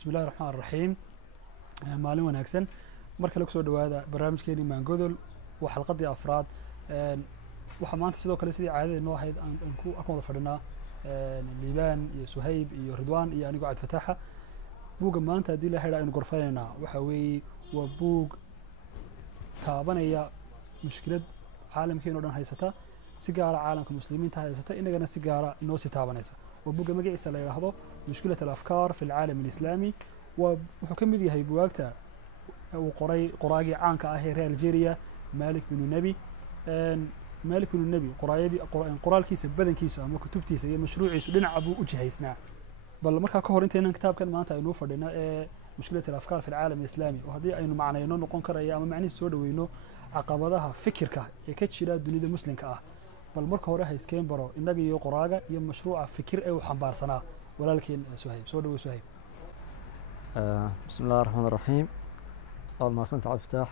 بسم الله الرحمن الرحيم. maalin wanaagsan marka lagu soo dhawaada barnaamijkeeni maangodol waa xalqadii afraad. waxa maanta sidoo kale sidii caadada noo ahayd aan ku wada fadhinaa liibaan iyo suhayb iyo ridwaan iyo anigoo cad fataaxa. buugga maanta haddii la xidhaa aynu gorfaynaynaa waxa weeye waa buug taabanaya mushkilad caalamkeena dhan haysata, si gaara caalamka muslimiinta haysata, inagana si gaara inoo sii taabanaysa. waa buugga magaciisa la yidhaahdo mushkilat alafkaar fi alcaalam alislaami. wuxuu ka mid yahay buwaagta uu qoray qoraagii caanka ah ee reer Algeria Malik bin Nabi. Malik bin Nabi qoraalkiisa badankiisa ama kutubtiisa iyo mashruuciisu dhinaca buu u jihaysnaa. bal markaa ka hor intaynan kitaabkan maanta aynu fadhino ee mushkilat alafkaar fi alcaalam alislaami oo haddii aynu macnayno noqon karaya ama macnihiisa soo dhaweyno caqabadaha fikirka ee ka jira dunida muslimka ah. bal marka hore ha iskeen baro innaga iyo qoraaga iyo mashruuca fikir ee uu xambaarsanaa walaalkeen Suhayb. soo dhawo Suhayb. بسم الله الرحمن الرحيم. أول ما صنت عفتاح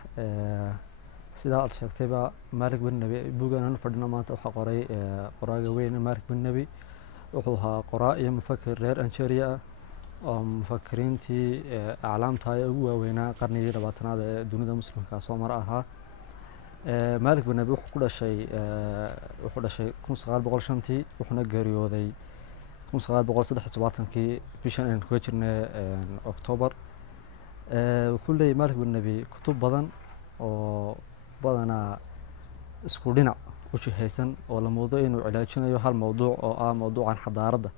سيدا الشكتبة مالك بن النبي بوجنا نفردنا ما توحى قراء وين مالك بن النبي وحوها قراء مفكر غير أنشرية مفكرين تي أعلام تاي وينا قرني رباطنا دون مسلم كاسومر أها. مالك بن النبي وحول شيء كم صغار بقول شنتي وحنا جريو ذي كم صغار بقول صدح تبعتنكي بيشان إن كويتشرنا أكتوبر. وحول مالك بن النبي كتب بدن وبدنا سكولنا وشي هيسن ولا موضوع إنه علاجنا يهال موضوع أو موضوع عن حضارة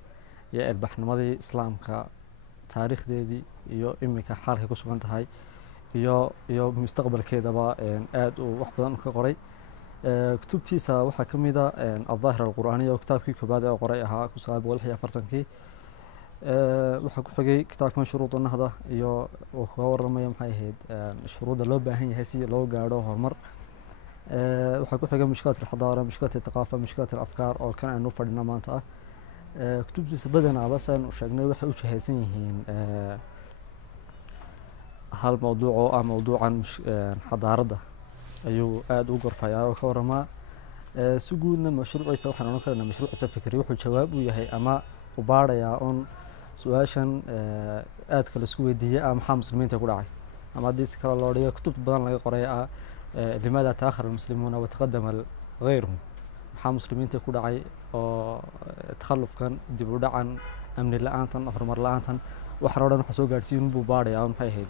يا البحث ماضي إسلام كتاريخ دي يو إمي كحركة كسبانت هاي يو مستقبل كده بقى آد وحبنا كقري. كتبتي سا وحا كميدا الظاهرة القرآنية وكتاب كي كبادة قرأيها كسباب والحياة فرتنكي. وحا كحجي كتاب من شروط النهضة يو وخور ما يوم هيد شروط اللوبة هي هسي لو قاعدوها مر. وحا كحجي مشكلة الحضارة، مشكلة الثقافة، مشكلة الأفكار أو كان إنه فردنا مانتا. كتبتي سبدنا بس وشجنا وحا وش هسينهين هالموضوع أو موضوع عن حضارة أيو آد وقرفيا وكورما سجودنا مشروع يسوي حنا نقدر مشروع فكري وحول شباب وياهي أما وبارة يا أون سواشن آد كل سويدية أم حام مسلمين تقول عاي أما ديس كالوريا كتب بدن لقى قراءة لماذا تأخر المسلمون وتقدم غيرهم حام مسلمين تقول عاي تخلف كان دبودا عن أمن الآن أفرمر الآن وحرارة حسوا جالسين ببارة يا أون فايهد.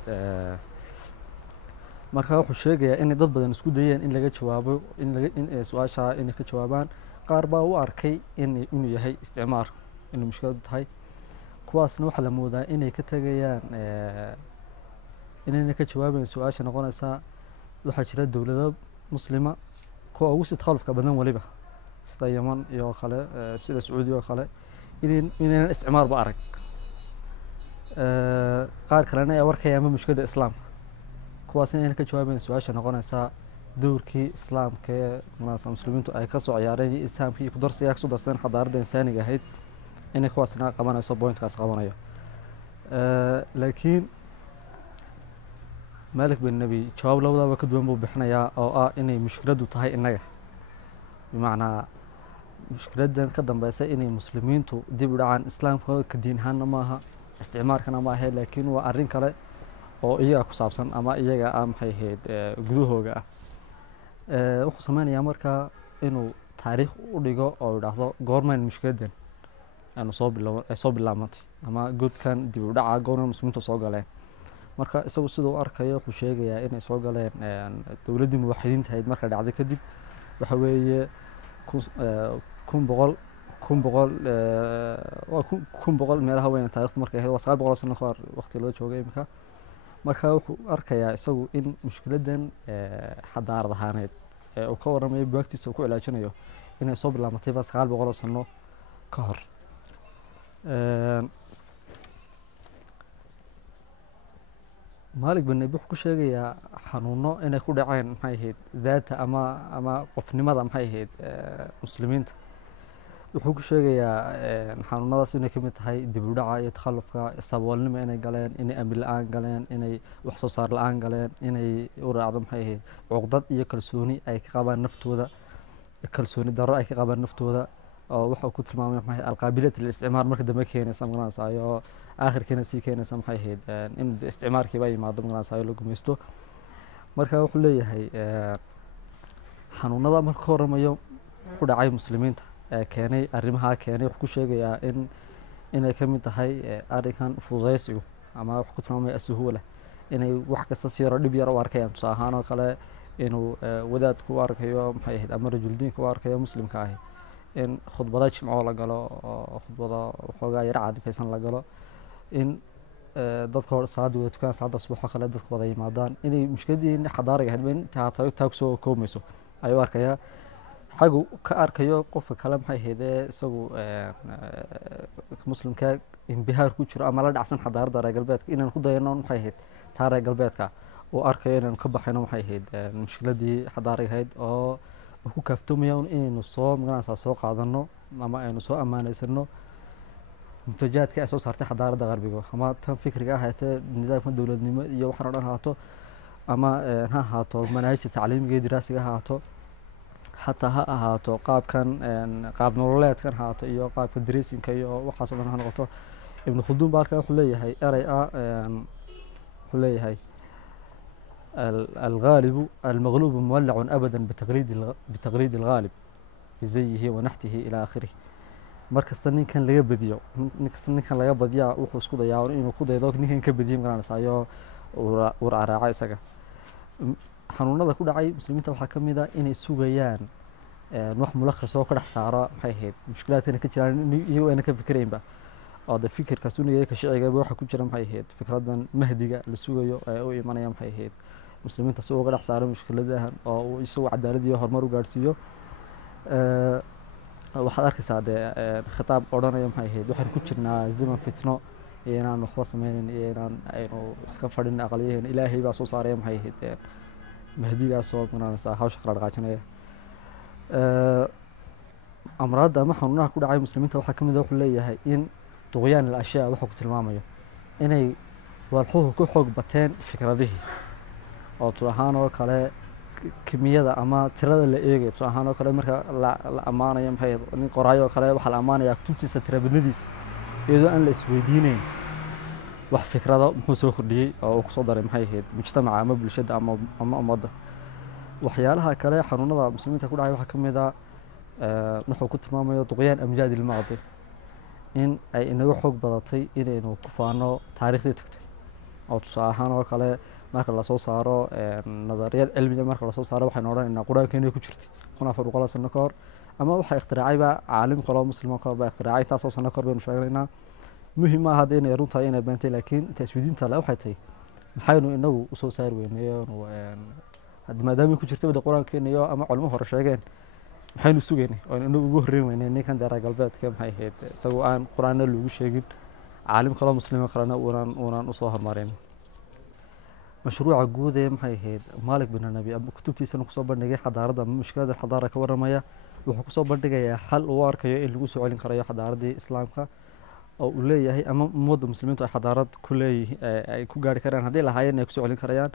marka wuxuu sheegayaa in dad badan isku dayeen in laga jawaabo in su'aasha in ka jawaabaan qaar baa u arkay inuu yahay isticmaar inuu mushkilad tahay kuwaasna waxa la moodaa inay ka tagayaan inay ka jawaabeen su'aasha noqonaysa waxa jira dawlado muslima kuwa ugu si takhalufka badan waliba sida Yemen iyo kale sida Sacuudiga oo kale inay isticmaar ba arag qaar kalena ay warkayaan mushkilada islaamka kuwaas inay ka jawaabeen su'aasha noqonaysa doorkii islaamka ee muslimiintu ay ka soo ciyaareen islaamkii ku darsiga ku darsan xadaarada insaaniga ahayd inay kuwaasna qabanayso point-kaas qabanayo. laakiin Malik bin Nabi jawaab labadaba ka duwan buu bixinayaa oo inay mushkiladu tahay inaga bimaana mushkiladan ka dambaysa inay muslimiintu dib u dhacaan islaamka ka diin ahaan maaha isticmaalkana ma aha laakiin waa arrin kale oo iyaga ku saabsan ama iyaga maxay ahayd gudahooga wuxuu samaynayaa markaa inuu taariikh u dhigo oo yidhaahdo goormaan mushkiladan aanu soo bilaabantay ama godkan dib u dhaca goormaan muslimiintu soo galeen. marka isagu siduu arkayo wuxuu sheegayaa inay soo galeen dowladdii muwaxidiinta ahayd marka dhacday kadib waxa weeye 1100 meelaha weyn taariikhdu markay ahayd waa 900 sano ka hor waqti loo joogay imika. marka wuxuu arkayaa isagu in mushkiladan xadaarad ahaaneed ee uu ka waramayo buugtiisa uu ku ilaajinayo inay soo bilaabatay 900 sano ka hor. Malik bin Nabi wuxuu ku sheegayaa xanuuno inay ku dhaceen maxay ahayd daata ama qofnimada maxay ahayd muslimiinta. wuxuu ku sheegayaa xanuunadaas inay kamid tahay dib u dhaca iyo takhalufka saboolnimo inay galeen inay amni la'aan galeen inay wax soo saar la'aan galeen inay u raacdo maxay ahayd cuqdad iyo kalsooni ay ka qabaan naftooda kalsooni darro ay ka qabaan naftooda oo waxa uu ku tilmaamay maxay alqaabiliyat lilisticmaar marka dambe keenaysa magaranaysayo aakhirkiina sii keenaysa maxay ahayd in isticmaarkiiba yimaado magaranaysayo la gumaysto marka wuxuu leeyahay xanuunada marka ka waramayo ku dhacay muslimiinta keenay arrimaha keenay wuxuu ku sheegayaa inay ka mid tahay arrinkan fududaysigu ama wuxuu ku tilmaamaya asuhuula inay wax kasta si yaro dhib yar u arkayaan tusaale ahaan oo kale inuu wadaadku u arkayo maxay ahayd ama rajuldiinka u arkayo muslimka ahi in khudbada jimco la galo oo khudbada waxoogaa yar caadifaysan la galo in dadka hor salaada wada tukaan salaada subax oo kale dadka wada yimaadaan inay mushkiladii xadaariga ahayd in taag soo koomayso ayuu arkayaa xagu ka arkayo qofka kale maxay ahayd isagu muslimka inbihaar ku jiro ama la dhacsan xadaarada reer galbeedka inaan ku dayano maxay ahayd taa reer galbeedka uu arkayo inaan ka baxayno maxay ahayd mushkiladii xadaariga ahayd oo ku kaaftoomayaa inaynu soo magaranaysaa soo qaadano ama aynu soo ammaanaysano muntajaadka ay soo saartay xadaarada qarbiga ama tan fikriga ahaatee nidaamka dowladnimo iyo waxaan o dhan haato ama ha ahaato manaahijta tacliimiga iyo diraasiga ha ahaato xataa ha ahaato qaabkan qaab nololeedkan haato iyo qaabka dressinka iyo waxaas o dhan ha noqoto ibnu khulduun ba halkaa wuxuu leeyahay erey ah wuxuu leeyahay الغالب المغلوب مولع أبدا بتقليد الغالب بزيه ونحته إلى آخره markasta ninkan laga badiyo wuxuu isku dayaa inuu ku daydo ninkan ka badiyo magaranaysayo war araaca isaga xanuunada ku dhacay muslimiinta waxaa ka mid ah inay sugayaan wax mulakhis oo ka dhex saara maxay ahayd mushkilaadkana ka jiraan iyagoo ayna ka fikiraynba oo de fikirkaas uu leeyahay ka shicigaba waxa ku jira maxay ahayd fikradan mahdiga la sugayo ee u imanaya maxay ahayd muslimiinta si uga dhex saaro mushkiladahan oo uu isagu cadaalad iyo horumar u gaarsiiyo waxaad arkaysaa dee khitaab odhanaya maxay ahayd waxaan ku jirnaa zaman fitno iyo inaan waxba sameynin iyo inaan aynu iska fadhin aqaliyaheen ilaahay baa soo saaraya maxay ahayd mahdigaasoo magaranaysaa hawsha kala dhaqaajinaya amraadda ama xanuunaha ku dhacay muslimiinta waxaa ka mid ah wuxuu leeyahay in duqyaan al ashyaa wuxuu ku tilmaamayo inay walxuhu ku xoog bateen fikradihii oo tusaale ahaan oo kale kimiyada ama tirada la eegayo tusaale ahaan oo kale marka la ammaanayo maxay nin qoraayo oo kale waxaa la ammaanayaa kutubtiisa tirabadnadiisa iyadoo aan la isweydiinayn wax fikrado muxuu soo kordhiyey oo uu kusoo daray maxay ahayd mujtamaca ama bulshada ama ummadda waxyaalaha kale xanuunada muslimiinta ku dhacay waxaa ka mid ah wuxuu ku tilmaamayo duqyaan amjaad ilmaqdi in ay inaga xoog badatay inaynu ku faano taariikhdii tagtay oo tusaale ahaan oo kale marka lasoo saaro nadariyad cilmiga marka lasoo saaro waxaynu odhanaynaa qur-aankeena ku jirtay 1400 sano ka hor ama waxa ikhtiraacayba caalim kaloo muslim ka ba ikhtiraacay taasoo sano ka hor baynu sheegaynaa muhiim ah hadda inay runtahay inay beentay laakiin taswiidinta la waxay tahay maxaynu inagu usoo saari weynayo maadaama ku jirta wada qur-aankeena iyo ama culimo hore sheegeen maxaynu sugaynay oo inagu ugu horreyn weynay ninkan deera galbeedka maxay ahayd isagoo aan qur-aanna loogu sheegin caalim kaloo muslima kalena uunaan usoo hormarin mashruuca guud ee maxay ahayd maalik bin nabi ama kutubtiisana kusoo bandhigay xadaarada ama mushkilada xadaara ka waramaya wuxuu kusoo bandhigayaa xal uu arkayo in lagu soo celin karayo xadaaradii islaamka oo uu leeyahay ama ummadda muslimiintu ay xadaarad ku leeyihiin ay ku gaari karaan haddii lahaayeen ay kusoo celin karayaan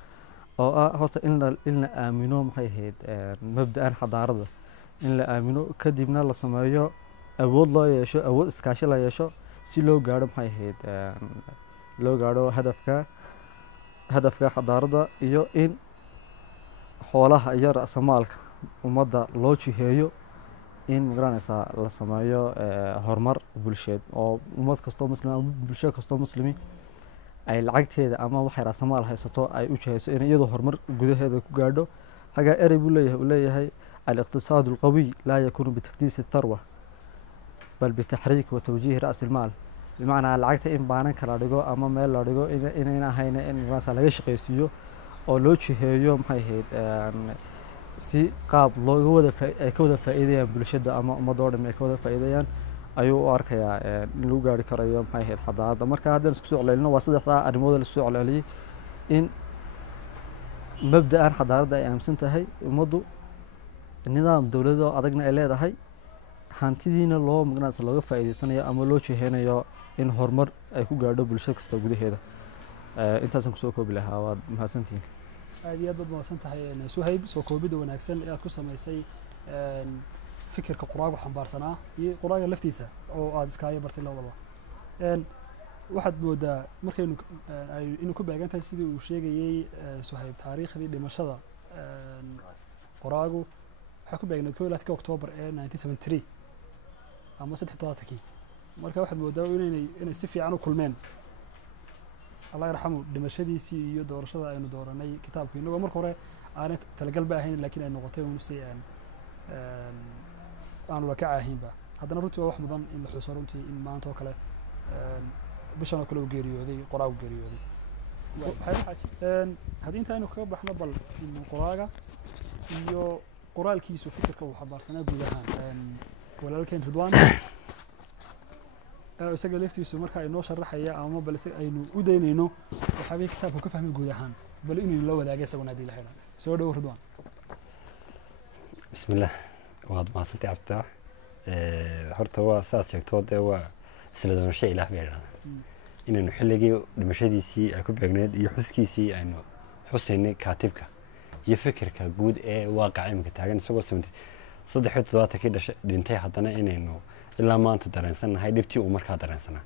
oo ah horta in la aamino maxay ahayd mabda-an xadaarada in la aamino kadibna la sameeyo awood loo yeesho awood iskaashi la yeesho si loo gaadho maxay ahayd loo gaadho hadafka xadaarada iyo in xoolaha iyo ra'samaalka ummadda loo jiheeyo in magaranaysaa la sameeyo horumar bulsheed oo ummad kastoo muslim ama bulsho kastoo muslimi ay lacagteeda ama waxay ra'samaal haysato ay u jihayso in iyadoo horumar gudaheeda ku gaadho xagaa erey buu leeyahay الاقتصاد القوي لا يكون بتكديس الثروة بل بتحريك وتوجيه رأس المال بمعنى lacagta in baananka la dhigo ama meel la dhigo inayna ahayn in raasa laga shaqaysiiyo oo loo jiheeyo maxay ahayd si qaab looga wada ka wada faa'iideeyaan bulshada ama ummadda oo dhan ay ka wada faa'iideeyaan ayuu u arkayaa in lagu gaari karayo maxay ahayd xadaarada marka haddaan isku soo celcelino waa saddexdaa arrimood la soo celceliyay in mabda'an xadaarada ay aaminsan tahay ummaddu nidaam dowladda adagna ay leedahay hantidiina loo magnaata looga faa'iideysanayo ama loo jiheynayo in horumar ay ku gaadho bulshada kasta gudaheeda intaasaan kusoo koobi lahaa waad mahadsantihiin aad iyo aad baad mahadsan tahay suhayb soo koobida wanaagsan ee aad ku samaysay fikirka qoraagu xambaarsanaa iyo qoraaga laftiisa oo aad iskaaga bartay labadaba waxaad moodaa markaynu inuu ku beegan tahay sidii uu sheegayey Suhayb taariikhdii dhimashada qoraagu waxaa ku beegnayd 1 October 1973 ama 73 marka waxaad moodaa inay si fiican u kulmeen Allah yarxamu dhimashadiisii iyo doorashada aynu dooranay kitaabkii inagoo marka hore aanay talagal ba ahayn laakiin ay noqotay uu si aanu la ka ahaynba haddana runtii waa wax mudan in la xuso runtii in maanta oo kale bishan oo kale uu geeriyooday qoraagu geeriyooday haddii inta aynu kaga baxno bal in qoraaga iyo qoraalkiisu fikirka uu xambaarsanaa guud ahaan walaalkeen Ridwaan isaga laftiisu marka ay noo sharaxaya ama balse aynu u daynayno waxaa kitaabku ka fahmay guud ahaan bal inuu la wadaago isaguna hadii la helo soo dhaw Ridwaan bismillah waad maasantay abta horta waa saas sheegtooda waa isla doonasho ilaah beeran inaynu xilligii dhimashadiisii ay ku beegneed iyo xuskiisii aynu xusaynay kaatibka iyo fikirka guud ee waaqaca imka taagan isagoo 73 dhashay dhintay haddana inaynu ilaa maanta dareensanahay dhibtii uu markaa dareensanaa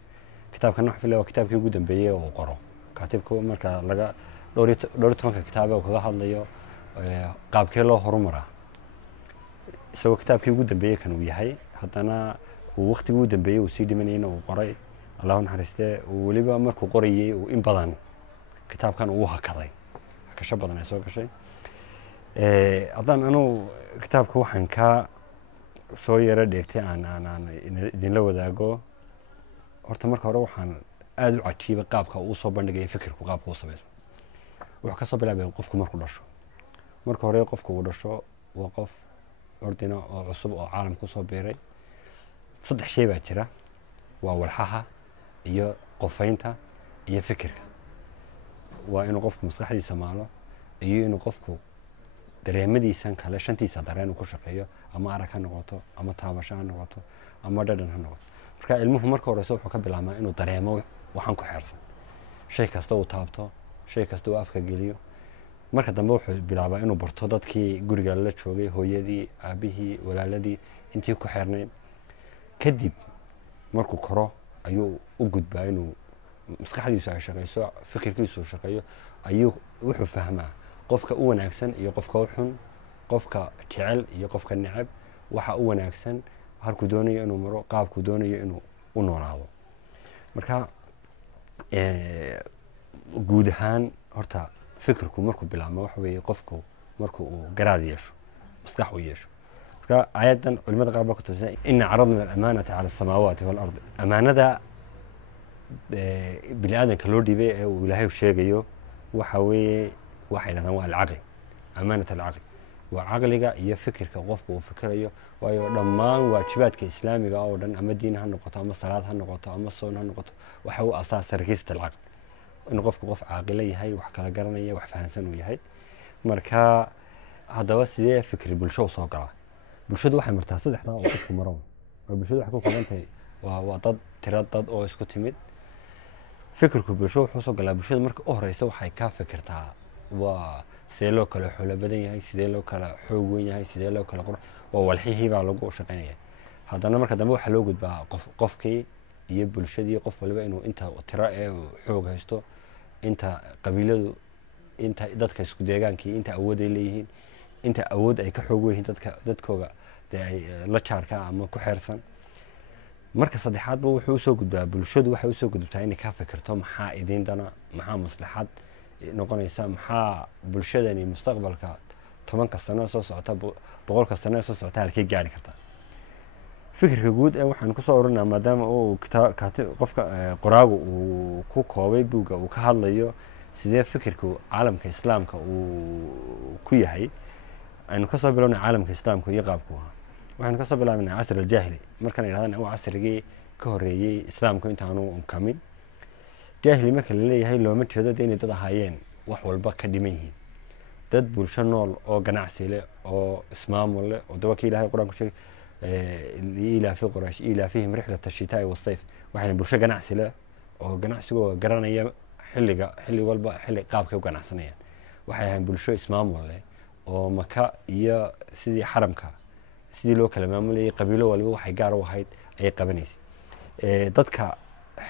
kitaabkan wax filay waa kitaabkii ugu dambeeyay oo qoro kaatibka marka laga dhowr tobanka kitaab oo kaga hadlayo qaabkee loo horumaraa isagoo kitaabkii ugu dambeeyay kan uu yahay haddana uu waqtigii ugu dambeeyay uu sii dhimanayna uu qoray Allahu naxariistee uu waliba markuu qorayay uu in badan kitaabkan uu hakaday hakasho badan ay soo gashay haddaan anuu kitaabka waxaan ka soo yara dheegtay aan idinla wadaago horta marka hore waxaan aad u cajiibay qaabka uu soo bandhigay fikirku qaabka uu sameeyo wuxuu ka soo bilaabay qofku markuu dhasho marka hore qofku uu dhasho waa qof ordina oo cusub oo caalamku soo biiray saddex shay baa jira waa walxaha iyo qofaynta iyo fikirka waa inuu qofku maskaxdiisa maalo iyo inuu qofku dareemadiisan kale shantiisa dareen ku shaqeeyo ama arag ha noqoto ama taabasho ha noqoto ama dhadhan ha noqoto marka ilmuhu marka hore wuxuu ka bilaabmaa inuu dareemo waxaan ku xeersan shay kasta uu taabto shay kasta uu afka geliyo marka dambe wuxuu bilaabaa inuu barto dadkii guriga la joogay hooyadii aabihii walaaladii intii ku xeernayd kadib markuu koro ayuu u gudbaa inuu maskaxdiisu ay shaqeyso fikirkiisu shaqeeyo ayuu wuxuu fahmaa qofka u wanaagsan iyo qofka u xun qofka jecel iyo qofka neceb waxa u wanaagsan halku doonayo inuu maro qaabku doonayo inuu u noolaado marka guud ahaan horta fikirku markuu bilaabmo waxa weeye qofku markuu uu garaad yeesho maskax u yeesho marka aayadan culimada qaar baa ku tusay inna caradna al-amaanata cala as-samaawaati wal ard amaanada bini aadanka loo dhiibay ee uu ilaahay sheegayo waxa weeye waxay dhahdaan waa al-aqli amaanat al-aqli waa caqliga iyo fikirka qofku uu fikirayo waayo dhammaan waajibaadka islaamiga oo dhan ama diin ha noqoto ama salaad ha noqoto ama soon ha noqoto waxa uu asaas sarkiista al-aqli in qofku qof caaqila yahay wax kala garanaya wax fahansan uu yahay marka haddaba sidee fikri bulsho soo galaa bulshadu waxay martaa saddexda oo qofku maro bulshadu waxay ku kooban tahay waa dad tiro dad oo isku timid fikirku bulsho wuxuu soo galaa bulshada marka u horeysa waxay ka fikirtaa waa sidee loo kala xoolo badan yahay sidee loo kala xoog weyn yahay sidee loo kala waa walxihii baa lagu shaqeynaya haddana marka dambe waxaa loo gudbaa qofkii iyo bulshadii qof waliba inuu inta tiro ee xoog haysto inta qabiiladu inta dadka isku deegaankii inta awood ay leeyihiin inta awood ay ka xoog weyn dadkooga ay la jaarka ama ku xeersan marka saddexaadba wuxuu soo gudbaa bulshadu waxay soo gudubtaa inay ka fikirto maxaa idin dana maxaa maslaxad noqonaysa maxaa bulshadani mustaqbalka 10 sano soo socota 100 sano soo socota halkee gaari kartaa fikirka guud ee waxaan ku soo oranaa maadaama uu qofka qoraagu uu ku koobay buuga uu ka hadlayo sidee fikirka caalamka islaamka uu ku yahay aynu ka soo bilownay caalamka islaamka iyo qaabku waxaan ka soo bilaabnay casr al-jahili markaan yiraahdaan waa casrigii ka horeeyay islaamku intaanu kamin jahili marka la leeyahay looma jeedo inay dad ahaayeen wax walba ka dhiman yihiin dad bulsho nool oo ganacsi leh oo ismaamul leh oo dabaki ilaahay quraanku sheegay إلى في قريش إلى فيهم رحلة الشتاء والصيف وحنا برشة جناح سلا وجناح سوا جرانية حلي والبا حلي قابك وجناح سنيا وحنا برشة اسمام ولا ومكا يا سيدي حرمك sidii loo kala maamulayay qabiilo walba waxay gaar u ahayd ayay qabanaysay dadka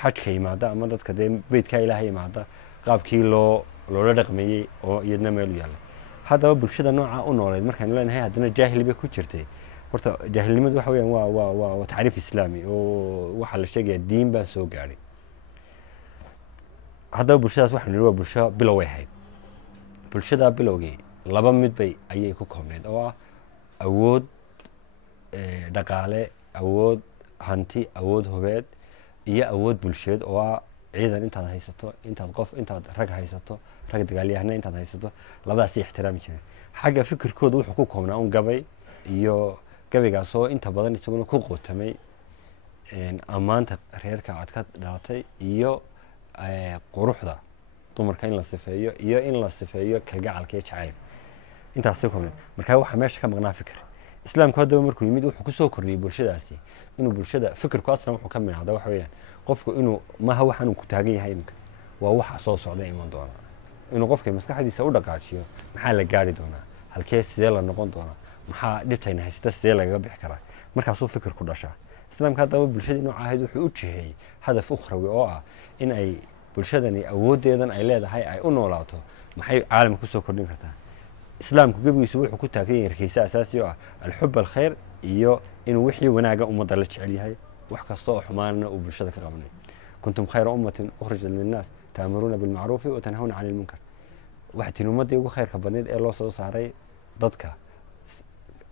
xajka yimaada ama dadka dee beydkaa ilaahay yimaada qaabkii loola dhaqmeeyey oo iyadna meel u yaallay haddaba bulshada noocaa u nooleed markaanu leenahay haddana jaahil bay ku jirtay horta jaahilnimadu waxa weeyaan waa tacriif islaami oo waxaa la sheegayaa diin baan soo gaadhay haddaba bulshadaas waxaanu nihi waa bulsho biloway ahayd bulshadaa bilowgii laba midbay ayay ku koobneed oo ah awood dhaqaale awood hanti awood hubeed iyo awood bulsheed oo ah ciidan intaad haysato intaad rag haysato rag dagaalyahana intaad haysato labadaasay ixtiraami jireen xagga fikirkooda wuxuu ku koobnaa un gabay iyo gabaygaas oo inta badan isaguna ku qootamay ammaanta reerka aad ka dhalatay iyo quruxda dumarka in la sifeeyo iyo in la sifeeyo kalgacalka iyo jacayl intaasay koobneed markaa waxaa meesha ka maqnaa fikir islaamku haddaba markuu yimid wuxuu kusoo kordhiyey bulshadaasi inuu bulshada fikirku aslan wuxuu ka minacda waxa weeyaan qofku inuu maha waxaanuu ku taagan yahay iminka waa waxa soo socda iman doona inuu qofka maskaxdiisa u dhaqaajiyo maxaa la gaari doonaa halkee sidee la noqon doonaa maxaa dhibtayna haysata sidee lagaga bixi karaa markaasuu fikir ku dhashaa islaamka haddaba bulshadii nooca ahayd wuxuu u jiheeyey hadaf ukhrawi oo ah in ay bulshadani awooddeedan ay leedahay ay u noolaato maxay caalamka kusoo kordhin kartaa islaamku gebigiisu wuxuu ku taagan yahay harkeysa asaasi oo ah alxub alkhayr iyo inuu wixii wanaaga ummadda la jecel yahay wax kasta oo xumaanna uu bulshada ka qabanay kuntum khayra ummatin ukhrijat linnaas ta'muruuna bilmacruufi wa tanhawna cani lmunkar waxay tihin ummaddii ugu khayrka badneed ee loo soo saaray dadka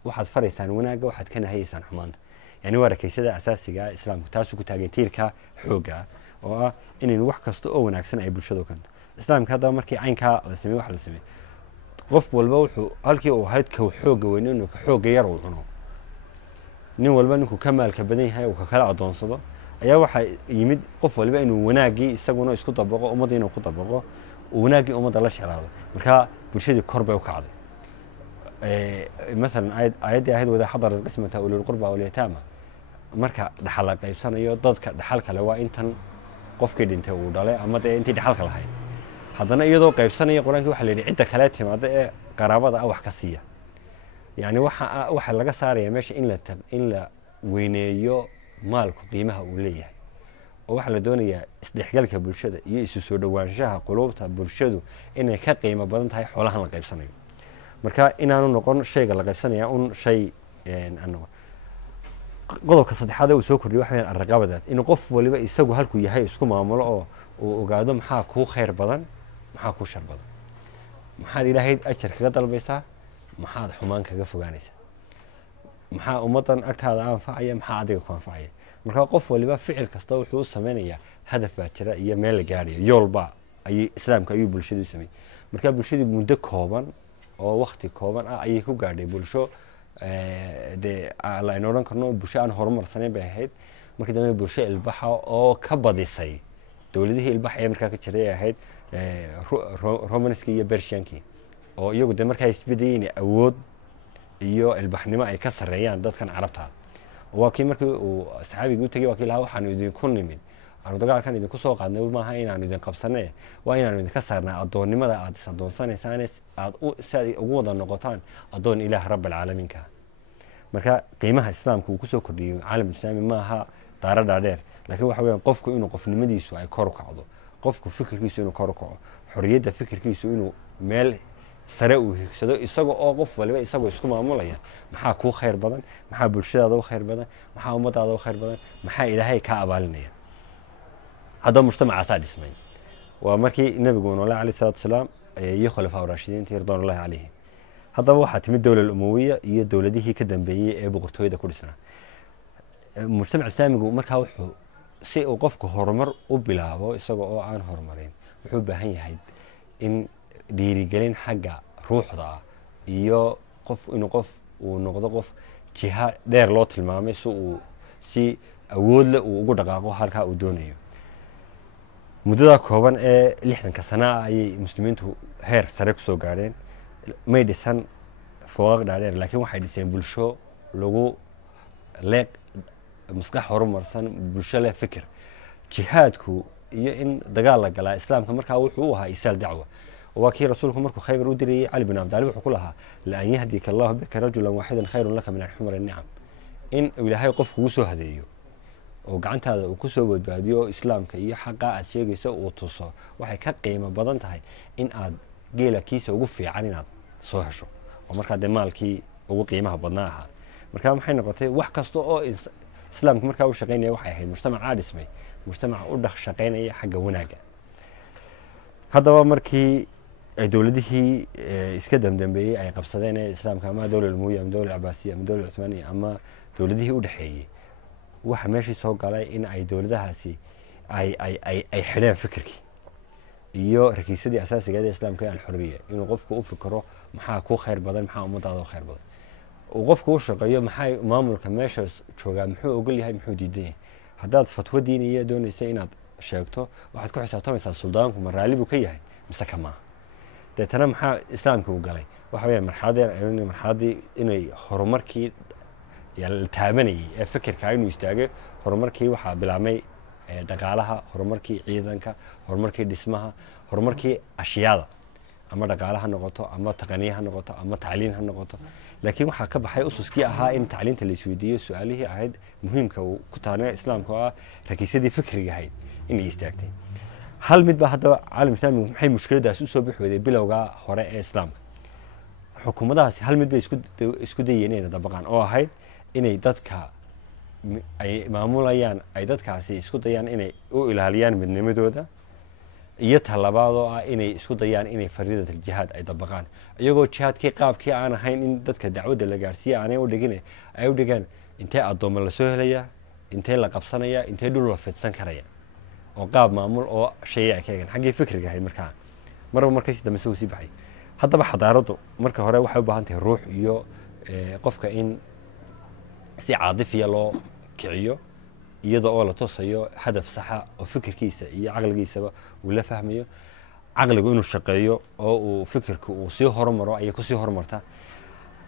waxaad faraysaan wanaagga waxaad ka nahayaysaan xumaanta yani waa rakeysada asaasiga islaamku taasuu ku taagan tiirka xoogga oo ah inaynu wax kasta oo wanaagsan ay bulshada u keento islaamka haddaba markii caynkaa la sameey wax la sameey qof walba wuxuu halkii uu ahayd ka xoogga weyn inuu ka xoogga yar uu cuno nin walba ninkuu ka maalka badan yahay uu ka kala adoonsado ayaa waxaa yimid qof walba inuu wanaaggii isaguna isku dabaqo ummadda inuu ku dabaqo wanaaggii ummadda la jeclaado markaa bulshadii kor bay u kacday مثلا آيات أهد وذا حضر القسمة أولي القربى واليتامى marka dhaxal la qaybsanayo dadka dhaxalka leh waa intan qofkii dhintay uu dhalay ama intii dhaxalka lahayd haddana iyadoo qaybsanaya quraanka waxa la yidhi cidda kale timaada ee qaraabada wax ka siiya yani waxa laga saaraya meesha in la weyneeyo maalku qiimaha uu leeyahay oo waxa la doonayaa isdhexgalka bulshada iyo isu soo dhawaanshaha qulubta bulshadu inay ka qiimo badan tahay xoolahan la qaybsanayo marka inaanu noqon shayga la qaybsanaya un shay annaga qodobka saddexaad uu soo kordhiyay waxa weeyaan arqabadaad in qof waliba isagu halku yahay isku maamulo oo uu ogaado maxaa ku khayr badan maxaa ku shar badan maxaad ilaahay ajar kaga dalbaysaa maxaad xumaan kaga fogaanaysaa maxaa ummadan agtaada anfacaya maxaa adiga ku anfacaya marka qof waliba ficil kasta wuxuu sameeyaa hadaf baa jira iyo meel la gaarayo yoolba ay islaamka ayuu bulshadu sameeyay marka bulshadu muddo kooban oo waqti kooban ah ayay ku gaadhay bulsho de la inooran karno bulsho aan horumarsaneyn bay ahayd markii dambe bulsho ilbaxa oo ka badisay dawladihii ilbaxa ee markaa ka jiray ahayd romanski iyo bershiyankii oo iyagu de markaa isbedayeen awood iyo ilbaxnimo ay ka sareeyaan dadkan carabta waa kii markii uu saxaabigu u tagay waa kii lahaa waxaanu idinku nimid aanu dagaalkan idinku soo qaadnay maaha inaanu idin qabsanay waa inaanu idinka saarnaa addoonnimada aad is addoonsanaysaan aad si aad ugu wada noqotaan addoon ilaah rabbil caalamiinka marka qiimaha islaamku uu kusoo kordhiyay caalam islaami maaha daara dhaadheer laakiin waxa weeyaan qofku inuu qofnimadiisu ay kor u kacdo qofku fikirkiisu inuu kor u kaco xorriyadda fikirkiisu inuu meel sare uu higsado isaga oo qof waliba isagoo isku maamulaya maxaa kuu khayr badan maxaa bulshadaada u khayr badan maxaa ummadaada u khayr badan maxaa ilaahay ka abaalinaya haddaba mujtamacaasaa dhismay waa markii nabigu noolaa calayhi salaatu wasalaam iyo khulafaa raashidiintii ridwaanullaahi calayhim haddaba waxaa timid dowlad umawiya iyo dowladihii ka dambeeyey ee boqortooyada ku dhisnaa mujtamac islaamigu markaa wuxuu si uu qofku horumar u bilaabo isaga oo aan horumarin wuxuu u baahan yahay in dhiirigelin xagga ruuxda ah iyo inuu qof uu noqdo qof jiha dheer loo tilmaamay si awood leh uu ugu dhaqaaqo halkaa uu doonayo muddada kooban ee 60 sano ayay muslimiintu heer sare ku soo gaareen may dhisan fooqaq dhaadheer laakiin waxay dhiseen bulsho lagu leeq maskax horumarsan bulsho leh fikir jihaadku iyo in dagaal la galaa islaamka markaa wuxuu u ahaa isaal dacwa waa kii rasuulku markuu khaybar u dirayay cali bin abi taalib wuxuu ku lahaa la an yahdika allahu bika rajulan waaxidan khayrun laka min alxumari nicam in ilaahay qof kugu soo hadeeyo oo gacantaada uu ku soo badbaadiyo oo islaamka iyo xaqa aad sheegayso uu tuso waxay ka qiimo badan tahay in aad geela kiisa ugu fiican inaad soo hesho oo markaa dee maalkii ugu qiimaha badnaa ahaa markaa maxay noqotay wax kasta oo islaamka markaa u shaqaynaya waxay ahayd mujtamacaa dhismay mujtamaca u shaqaynaya xagga wanaagga haddaba markii ay dowladihii iska dambeeyey ay qabsadeen ee islaamka ama dowlad umuwiya ama dowlad cabaasiya ama dowlad cuthmaaniya ama dowladihii u dhexeeyey waxa meeshii soo galay in ay dowladahaasi ay xidheen fikirkii iyo rakiisadii asaasigeed ee islaamka ee alxuriya inuu qofku u fikiro maxaa ku khayr badan maxaa ummadaada u khayr badan uu qofku u shaqeeyo maxay maamulka meesha joogaa muxuu ogol yahay muxuu diidan yahay haddaad fatwo diiniya doonayso inaad sheegto waxaad ku xisaabtamaysaa suldaanku ma raalli buu ka yahay mise kamaa deetana maxaa islaamka u galay waxa weeyaan marxaladii inay horumarkii la taabanayay ee fikirka inuu istaagay horumarkii waxaa bilaabmay dhaqaalaha horumarkii ciidanka horumarkii dhismaha horumarkii ashyaada ama dhaqaale ha noqoto ama taqaniye ha noqoto ama tacliin ha noqoto laakiin waxaa ka baxay ususkii ahaa in tacliinta la isweydiiyo su-aalihii ahayd muhiimka uu ku taanay islaamka oo ah rakiisadii fikriga ahayd inay istaagtay hal mid baa haddaba caalam islaamigu maxay mushkiladaasi usoo bixi weyday bilowga hore ee islaamka xukuumadahaasi hal mid bay isku dayeen inay dabaqaan oo ahayd inay dadka ay maamulayaan ay dadkaasi isku dayaan inay u ilaaliyaan midnimadooda iyo talabaad oo ah inay isku dayaan inay fariidat aljihaad ay dabaqaan iyagoo jihaadkii qaabkii aan ahayn in dadka dacwadda la gaarsiiya aanay u dhigin ay u dhigaan intee addooma la soo helaya intee la qabsanaya intee dhul la fidsan karaya oo qaab maamul oo shay ay ka eegeen xaggii fikriga ahayd markaa marba markaysi dambe soo sii baxay haddaba xadaaraddu marka hore waxay u baahan tahay ruux iyo qofka in si caadifiya loo kiciyo iyada oo la tusayo hadaf saxa oo fikirkiisa iyo caqligiisaba uu la fahmayo caqligu inuu shaqeeyo oo uu fikirku uu sii horumaro ayay kusii horumartaa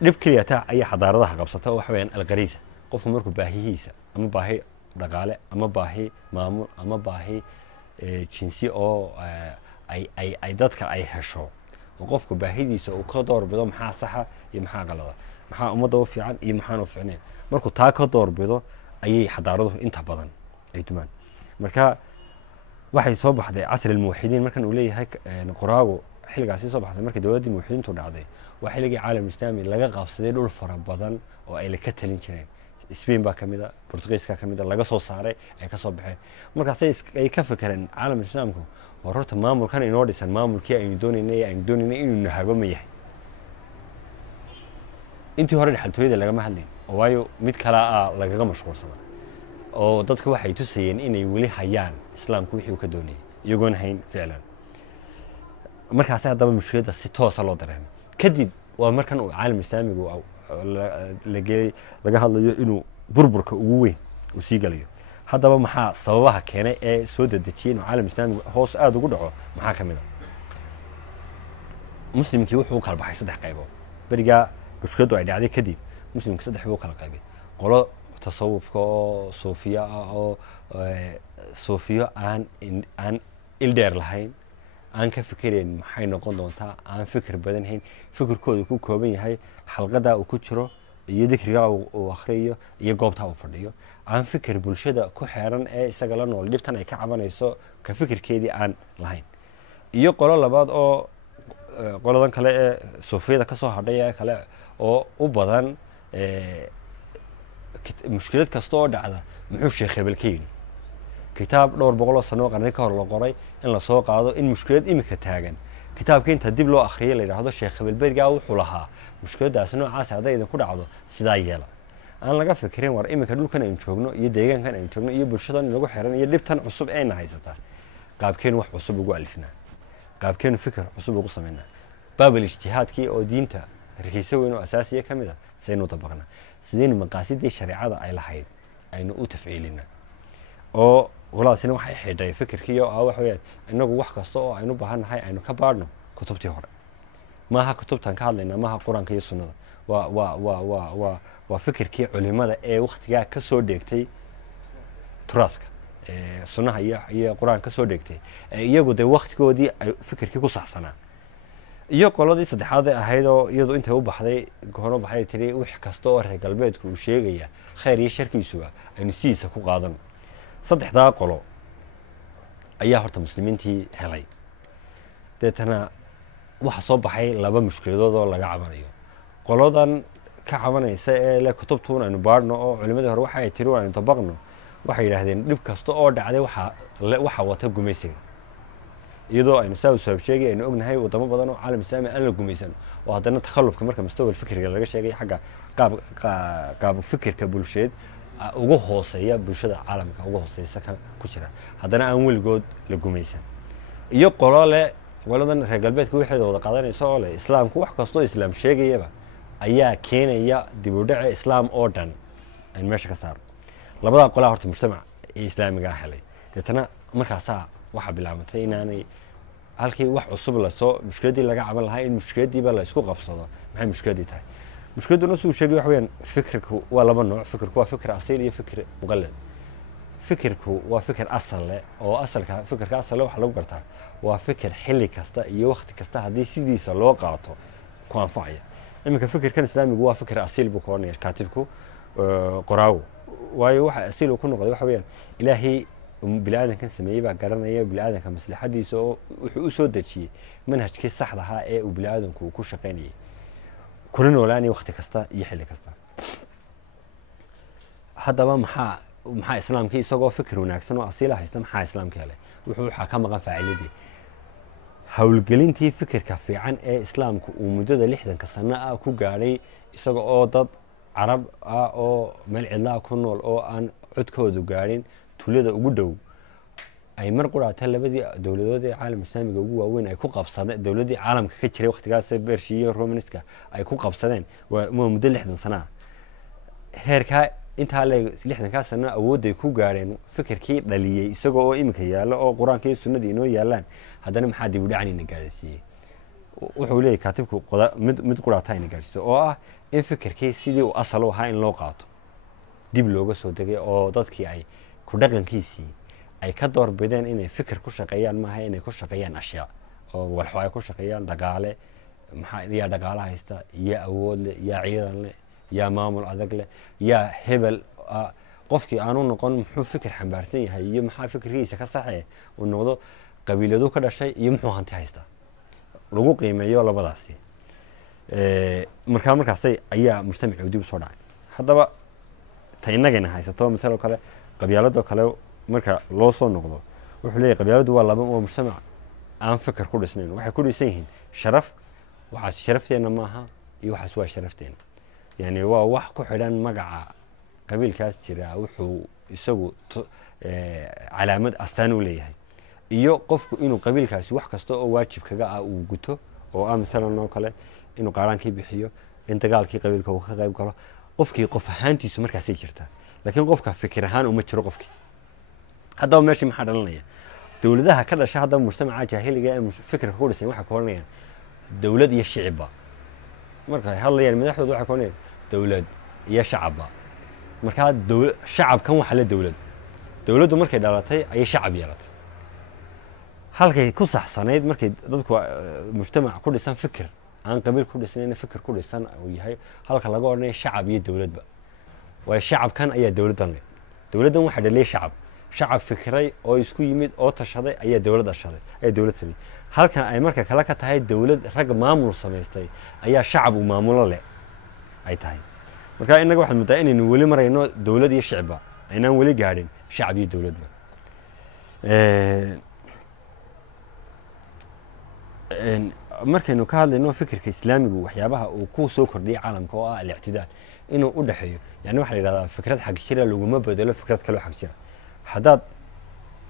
dhib keliya taa ayay xadaaradaha qabsata oo waxa weeyaan alqariisa qofku markuu baahihiisa ama baahi dhaqaale ama baahi maamul ama baahi jinsi oo ay dadka ay hesho oo qofku baahidiisa uu ka doorbido maxaa saxa iyo maxaa qalada maxaa ummadda u fiican iyo maxaan u fiicnayn markuu taa ka doorbido ayay xadaaraduhu inta badan ay dumaan marka waxay soo baxday casri almuwaxidiin markan uu leeyahay qoraagu xilligaasi soo baxday markii dowladdii muwaxidiintu dhacday waa xilligii caalam islaami laga qabsaday dhul fara badan oo ay ka talin jireen Spain baa kamid ah Portugiiska kamid ah laga soo saaray ay ka soo baxeen markaas ay ka fikireen caalam islaamku oo horta maamulkan inoo dhisan maamulkii aynu doonaynay inuu nahago ma yahay intii hore dhaxaltooyada lagama hadlin oo waayo mid kala lagaga mashquulsana oo dadku waxay tusayeen inay weli hayaan islaamku wixii uu ka doonayay iyagoon hayn ficlan markaas haddaba mushkiladda si toosa loo dareemo kadib waa markan uu caalam islaamigu laga hadlayo inuu burburka ugu weyn uu sii galayo haddaba maxaa sababaha keenay ee soo dedejiyay inuu caalam islaamigu hoos aada ugu dhaco maxaa ka mid a muslimkii wuxuu u kala baxay saddex qaybood berigaa mushkiladdu ay dhacday kadib muslimka saddex buu kala qaybay qolo tasawufka oo suufiya ah oo suufiyo aan ildheer lahayn aan ka fikirayn maxay noqon doontaa aan fikir badan hayn fikirkooda ku kooban yahay xalqada uu ku jiro iyo dikriga uu akhriyo iyo goobta uu fadhiyo aan fikir bulshada ku xeeran ee isaga la nool dhibtan ay ka cabanayso ka fikirkeedii aan lahayn iyo qolo labaad oo qoladan kale ee suufiyada ka soo hadhay ee kale oo u badan mushkilad kasta oo dhacda muxuu sheekh hebel ka yidhi kitaab dhowr boqoloo sano oo qarni ka hor la qoray in la soo qaado in mushkilad imika taagan kitaabka inta dib loo akhriyay la yidhaahdo sheekh hebel berigaa wuxuu lahaa mushkiladaasi noocaasi hadday idinku dhacdo sidaa yeela aan laga fikirin war imika dhulkan aynu joogno iyo deegaankan aynu joogno iyo bulshadan inagu xiran iyo dhibtan cusub eena haysataa qaabkeenu wax cusub ugu alifnaa qaabkeenu fikir cusub ugu samaynaa baabal ijtihaadkii oo diinta rakiiso weyn oo asaasiya ka mid a saynu dabaqnaa sidaynu maqaasidii shareecada ay lahayd aynu u tafciilinaa oo qoladaasina waxay xidhay fikirkii oo waxa weeyaan inagu wax kasta oo aynu baahannahay aynu ka baadhno kutubtii hore maaha kutubtan ka hadlaynaa maaha qur-aanka iyo sunnada waa fikirkii culimada ee waktigaa ka soo dheegtay turaadka sunnaha iyo qur-aanka ka soo dheegtay iyagu dee waktigoodii ay fikirkii ku saxsanaa iyo qoladii saddexaad ee ahayd oo iyadu intay u baxday hore baxay tiri wax kasta oo reer galbeedku uu sheegaya khayr iyo sharkiisuba aynu sidiisa ku qaadano. saddexdaa qolo ayaa horta muslimiintii helay. deetana waxa soo baxay laba mushkiladood oo laga cabanayo. qoladan ka cabanaysa ee le kutubtuun aynu baadhno oo culimadii hore waxa ay tiri aynu dabaqno, waxay yidhaahdeen dhib kasta oo dhacday waxa wata gumaysiga, iyadoo aynu saa u sabab sheegay aynu ognahay wadamo badan oo caalam islaami aan la gumaysan oo haddana takhallufka marka mustawal fikriga laga sheegay xagga qaab fikirka bulsheed ugu hooseeya bulshada caalamka ugu hooseysa ku jira, haddana aan weligood la gumaysan. iyo qolo leh qoladan reer galbeedka waxeeda wada qaadanaysa oo leh islaamku wax kastoo islaam sheegayaba ayaa keenaya dib u dhaca islaam oo dhan aynu meesha ka saarno. labadaa qolaa horta mujtamac ee islaamiga helay. deetana markaasaa waxaa bilaabatay inaanay halkii wax cusub lasoo mushkiladii laga caban lahaa in mushkiladiiba la isku qabsado. maxay mushkiladii tahay? mushkiladuna siduu sheegay waxa weeyaan fikirku waa laba nooc. fikirku waa fikir asiil iyo fikir muqallad. fikirku waa fikir asal leh oo asalka fikirka asal leh waxa lagu gartaa waa fikir xilli kasta iyo waqti kasta haddii sidiisa loo qaato ku anfacaya. iminka fikirkan islaamigu waa fikir asiil buu ka odhanaya kaatibku qoraawo, waayo waxa asiil uu ku noqday waxa weeyaan ilaahay biniaadankan sameeyey baa garanaya biniaadanka maslaxadiisa oo wuxuu u soo dejiyey manhajkii saxda ahaa ee uu biniaadanku uu ku shaqaynayay kuna noolaanaya waqti kasta iyo xilli kasta. haddaba maxaa islaamkii isagoo fikir wanaagsan oo asiila haysta maxaa islaamka helay? waxaa ka maqan faaciladii howlgelintii fikirka fiican ee islaamku uu muddada 60 sano ah ku gaadhay, isaga oo dad carab ah oo meel cidlaa ku nool oo aan codkoodu gaadhin tulada ugu dhow ay mar quraata labadii dowladood ee caalamka islaamiga ugu waaweyn ay ku qabsadeen. dowladii caalamka ka jiray waqtigaas Beershi iyo Romanska ay ku qabsadeen waa muddo 60 sano. heerka inta la 60 sano awooday ku gaareen fikirkii dhaliyay isagoo oo imika yaala oo quraanka iyo sunnada inoo yaalaan, haddana maxaa dib u dhacayna gaarsiiyay? wuxuu leeyahay kaatibku mid quraata in gaarsiiso oo ah in fikirkii sidii uu asal u ahaa in loo qaato dib looga soo degay oo dadkii ay ku dhaqankiisii ay ka doorbideen inay fikir ku shaqeeyaan maaha inay ku shaqeeyaan ashyaa oo walxo ay ku shaqeeyaan dhaqaale. maxaa yaa dhaqaalaha haysta, yaa awood leh, yaa ciidan leh, yaa maamul adag leh, yaa hebel qofkii aanu noqon muxuu fikir xambaarsan yahay iyo maxaa fikirkiisa ka saxee uu noqdo qabiiladu ka dhashay iyo muxuu hanti haystaa lagu qiimeeyo labadaasi. markaasay ayaa mujtamacu dib u soo dhacay. haddaba ta innagana haysato midoo kale qabyaaladoo kale marka loo soo noqdo wuxuu leeyahay qabyaaladu waa laba oo mujtamac aan fikir ku dhisnayn. waxay ku dhisan yihiin sharaf, waxaas sharafteena maaha iyo waxaas waa sharafteena. yani waa wax ku xidhan magaca qabiilkaas jira wuxuu isagu calaamad astaan u leeyahay iyo qofku inuu qabiilkaasi wax kasta oo waajib kaga ah uu guto oo midalan oo kale inuu qaaraankii bixiyo in dagaalkii qabiilka uu ka qayb galo. qofkii qof ahaantiisu markaasay jirtaa, laakiin qofka fikir ahaan uma jiro qofkii. haddaba meeshii maxaa dhalanaya? dowladaha ka dhasha haddaba mujtamaca jaahiliga ee fikirka ku dhisan waxay ka odhanayaan dowlad iyo shicibba. markay hadlayaan madaxdooda waxay ka odhanayaan dowlad iyo shacabba. markaa shacabkan waxa la dowladdu markay dhalatay ayay shacab yeelatay. halkay ku saxsanayd markay dadku mujtamac ku dhisan fikir aan qabiil ku dhisnayn fikir ku dhisan uu yahay halka laga odhanayo shacab iyo dowladba. way shacabkan ayaa dowladdan leh. dowladdan waxa dhaliyay shacab fikiray oo isku yimid oo tashaday ayaa dowlad dhashaday ay dowlad sameeyay. halkan ay marka kala ka tahay dowlad rag maamul sameystay ayaa shacab u maamulo leh ay tahay. marka inaga waxaan muddaa inaynu weli marayno dowlad iyo shicibba aynaan weli gaadhin shacab iyo dowladba. markaynu ka hadlayno fikirka islaamigu waxyaabaha uu ku soo kordhiyay caalamka oo ah al-i'tidaal inuu u dhaxeeyo. yani waxa la yiraahdaa fikrad xag jira laguma bedelo fikrad kale xag jira.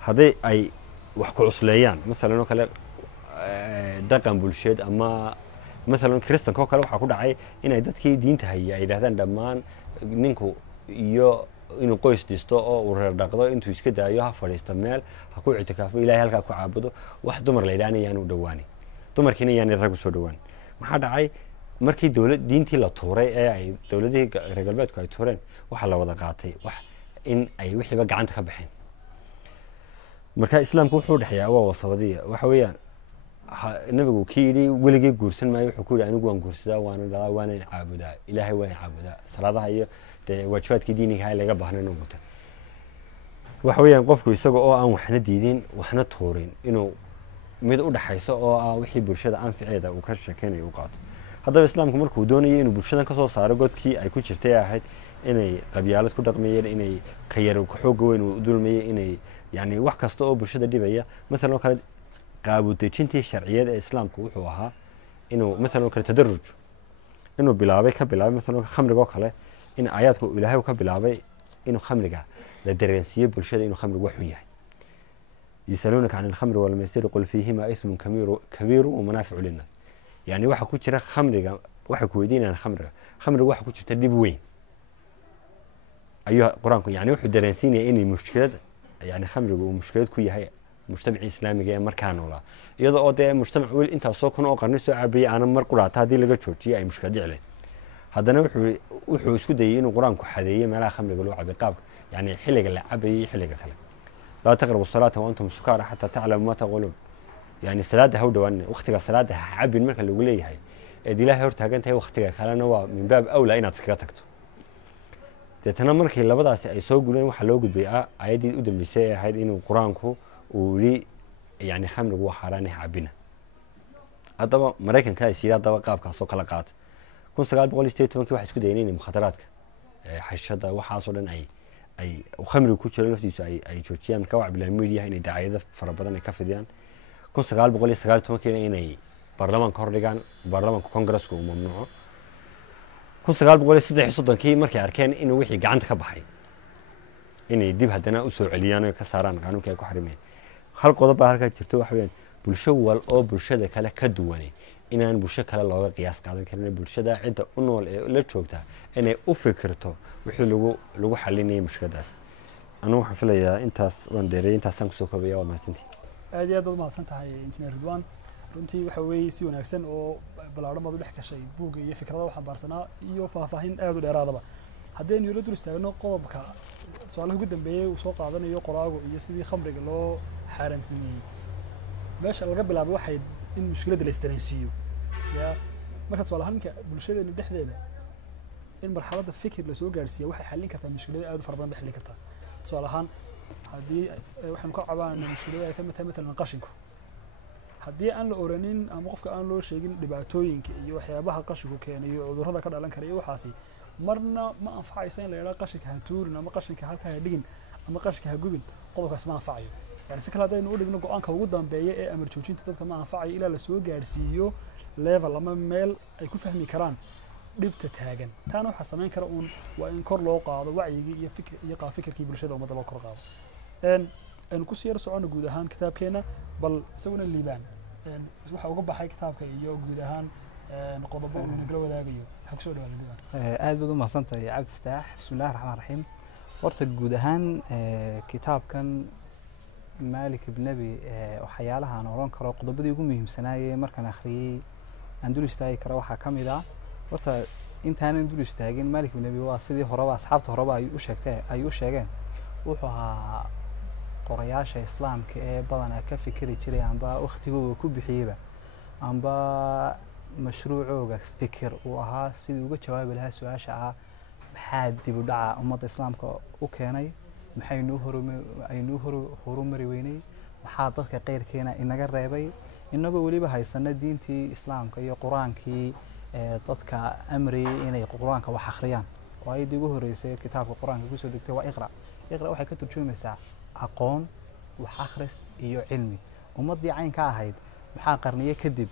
hadday ay wax ku cusleeyaan midalan oo kale dhaqan bulsheed ama midalan kristanka oo kale waxa ku dhacay inay dadkii diinta hayay ay yiraahdaan dhammaan ninku iyo inuu qoys dhisto oo uu reer dhaqdo intuu iska daayo ha fadhiisto meel ha ku ictikaafo ilaahay halka ku caabudo wax dumar la yiraahdanayaan u dhawaani dumarkiina yaan rag u soo dhawaan. maxaa dhacay markii dawlad diintii la tuuray ee ay dawladii reer galbeedku ay tuureen waxa la wada qaatay wax in ay wixiiba gacanta ka baxeen. marka islaamku wuxuu dhaxyaa waa wasabadiya waxa weeyaan nabigu kii yidhi weligay guursan maayo wuxuu ku yidhi anigu waan guursadaa waana dhalaa waana caabudaa ilaahay waan caabudaa salaadaha iyo dee waajibaadkii diiniga laga baahnay inuu guta waxa weeyaan qofku isaga oo aan waxna diidin waxna tuurin inuu mid u dhaxayso oo ah wixii bulshada anficeeda uu ka sheekeynayo u qaato haddaba islaamku markuu doonayay inuu bulshadan ka soo saaro godkii ay ku jirtay ahayd inay qabyaalad ku dhaqmayeen inay ka yar ka xoog weyn u dulmayeen inay yani wax kasta oo bulshada dhibaya مثلا kale qaabudejintii sharciyad ee islaamku wuxuu ahaa inuu مثلا kale tadaruj inuu bilaabay ka bilaabay مثلا khamriga kale in aayadku ilaahay ka bilaabay inuu khamriga la dareensiyo bulshada inuu khamrigu wax yahay يسألونك عن الخمر والميسر قل فيهما إثم كبير ومنافع للناس يعني waxa ku jira khamriga waxa ku weydiinayaan khamriga waxa ku jirta dib weyn ayuu quraanku yani wuxuu dareensiinaya inay mushkilad yani khamrigu uu mushkilad ku yahay mujtamaca islaamiga ee markaa noolaa iyadoo oo dee mujtamac weli intaas soo kun oo qarni soo caabiyay aan mar quraata hadii laga joojiyo ay mushkilad dhicleen haddana wuxuu isku dayay inuu quraanku xadeeyo meelaha khamriga loo cabay qaab yani xilliga la cabayay xilliga kale لا تقربوا الصلاة وأنتم سكارى حتى تعلموا ما تقولون يعني صلاة هودة وأن وقتها صلاة عبي الملك اللي يقولي هاي دي لا هورتها كانت هي وقتها خلانا من باب أولى إن تكتكتو تتنمر كي لبضع يسوق لنا وحلوق البيئة عادي أدم بيساء هاي إنه قرآنكو ولي يعني خمر وحراني عبينا هذا مريكان كان يصير هذا قاب كسوق لقات كون سقال بقول استيتون كي واحد يسكت دينين مخاطراتك حشدة وحاصلا أي وخمر كوتشر لفتيس أي جوتشيان كوعب بالميديا إن دعاية فربنا كفديان كون سقال بقولي سقال توم كنا إني برلمان كورديجان برلمان كونغرس كو ممنوع كون سقال بقولي صدق صدق كي مركي أركان إنه وحي قعنت كبحي إني ديب هدنا أسوع عليانا كسران قانون كي كحرمين خلق وضبط هالك ترتوح حوين بالشوال أو بالشدة كلا كدواني إن أنا بالشدة كلا لغة قياس قاعد كنا بالشدة عند أنو لا تشوكتها إني أفكرته وحي لغو حليني مشكلة أنا وحفلة أنتاس وندري أنتاس سانكسو كبيا وما تنتي aad iyo aad ma adsantahay injineer Ridwan runtii waxa weeye si wanaagsan oo balaadhan baad u dhex gashay buugga iyo fikradaha waxaan baarsanaa iyo faahfaahin aad u dheeraadaba haddeen yolo dul istaagno qodobka su'aalaha ugu dambeeyay uu soo qaadanayo qoraagu iyo sidii khamriga loo xaarantimiyay meesha laga bilaabo waxay in mushkiladda la istareensiiyo ya marka su'aalaha ninka bulshadeena dhexdeeda in marxaladda fikir la soo gaarsiiyo waxay xallin kartaa mushkilada aad u fara badan xallin kartaa su'aalahan haddii waxaan ka cabaanay mushkilada ay ka mid tahay مثلا qashinku haddii aan la oranin ama qofka aan loo sheegin dhibaatooyinka iyo waxyaabaha qashinku keenayo cudurrada ka dhalan kara iyo waxaasi marna ma anfacayso in la yiraahdo qashinka ha tuurin ama qashinka halka ha dhigin ama qashinka ha gubin qodobkaas ma anfacayo yani si kale haddaynu u dhigno go'aanka ugu dambeeya ee amar joojinta dadka ma anfacayo ilaa la soo gaarsiiyo level ama meel ay ku fahmi karaan dhibta taagan taana waxa sameyn kara waa in kor loo qaado wacyigii iyo fikirkii bulshada ummadda loo kor qaado أنا كسر سؤال جود هان كتاب كنا بل سوينا الليبان waxa uga baxay kitaabka iyo guud ahaan qodobo uu nagala wadaagayo waxa ku soo dhawaanay aad baad u mahadsantahay Cabdi Fataax bismillaahir rahmaanir rahiim horta guud ahaan kitaabkan Malik ibn Nabi waxyaalaha aan oran karo qodobadii ugu muhiimsanaayay markaan akhriyay aan dul istaagi karo waxa kamid ah horta intaan dul istaagin Malik ibn Nabi waa sidii horeba asxaabta horeba ay u sheegeen wuxuu ahaa qorayaasha islaamka ee badanaa ka fikiri jiray amba waqtigooda ku bixiyayba amba mashruucooga fikir uu ahaa sidii uga jawaabi lahaa su'aasha ah maxaa dib u dhaca ummadda islaamka u keenay maxaynu horumari weynay maxaa dadka qeyrkeena inaga reebay inagoo weliba haysana diintii islaamka iyo quraankii dadka amriyay inay quraanka wax akhriyaan oo ay ugu horeysay kitaabka quraanka ku soo degtay waa iqra waxay ka turjumaysaa aqoon wax akhris iyo cilmi ummadii caynka ahayd maxaa qarniye kadib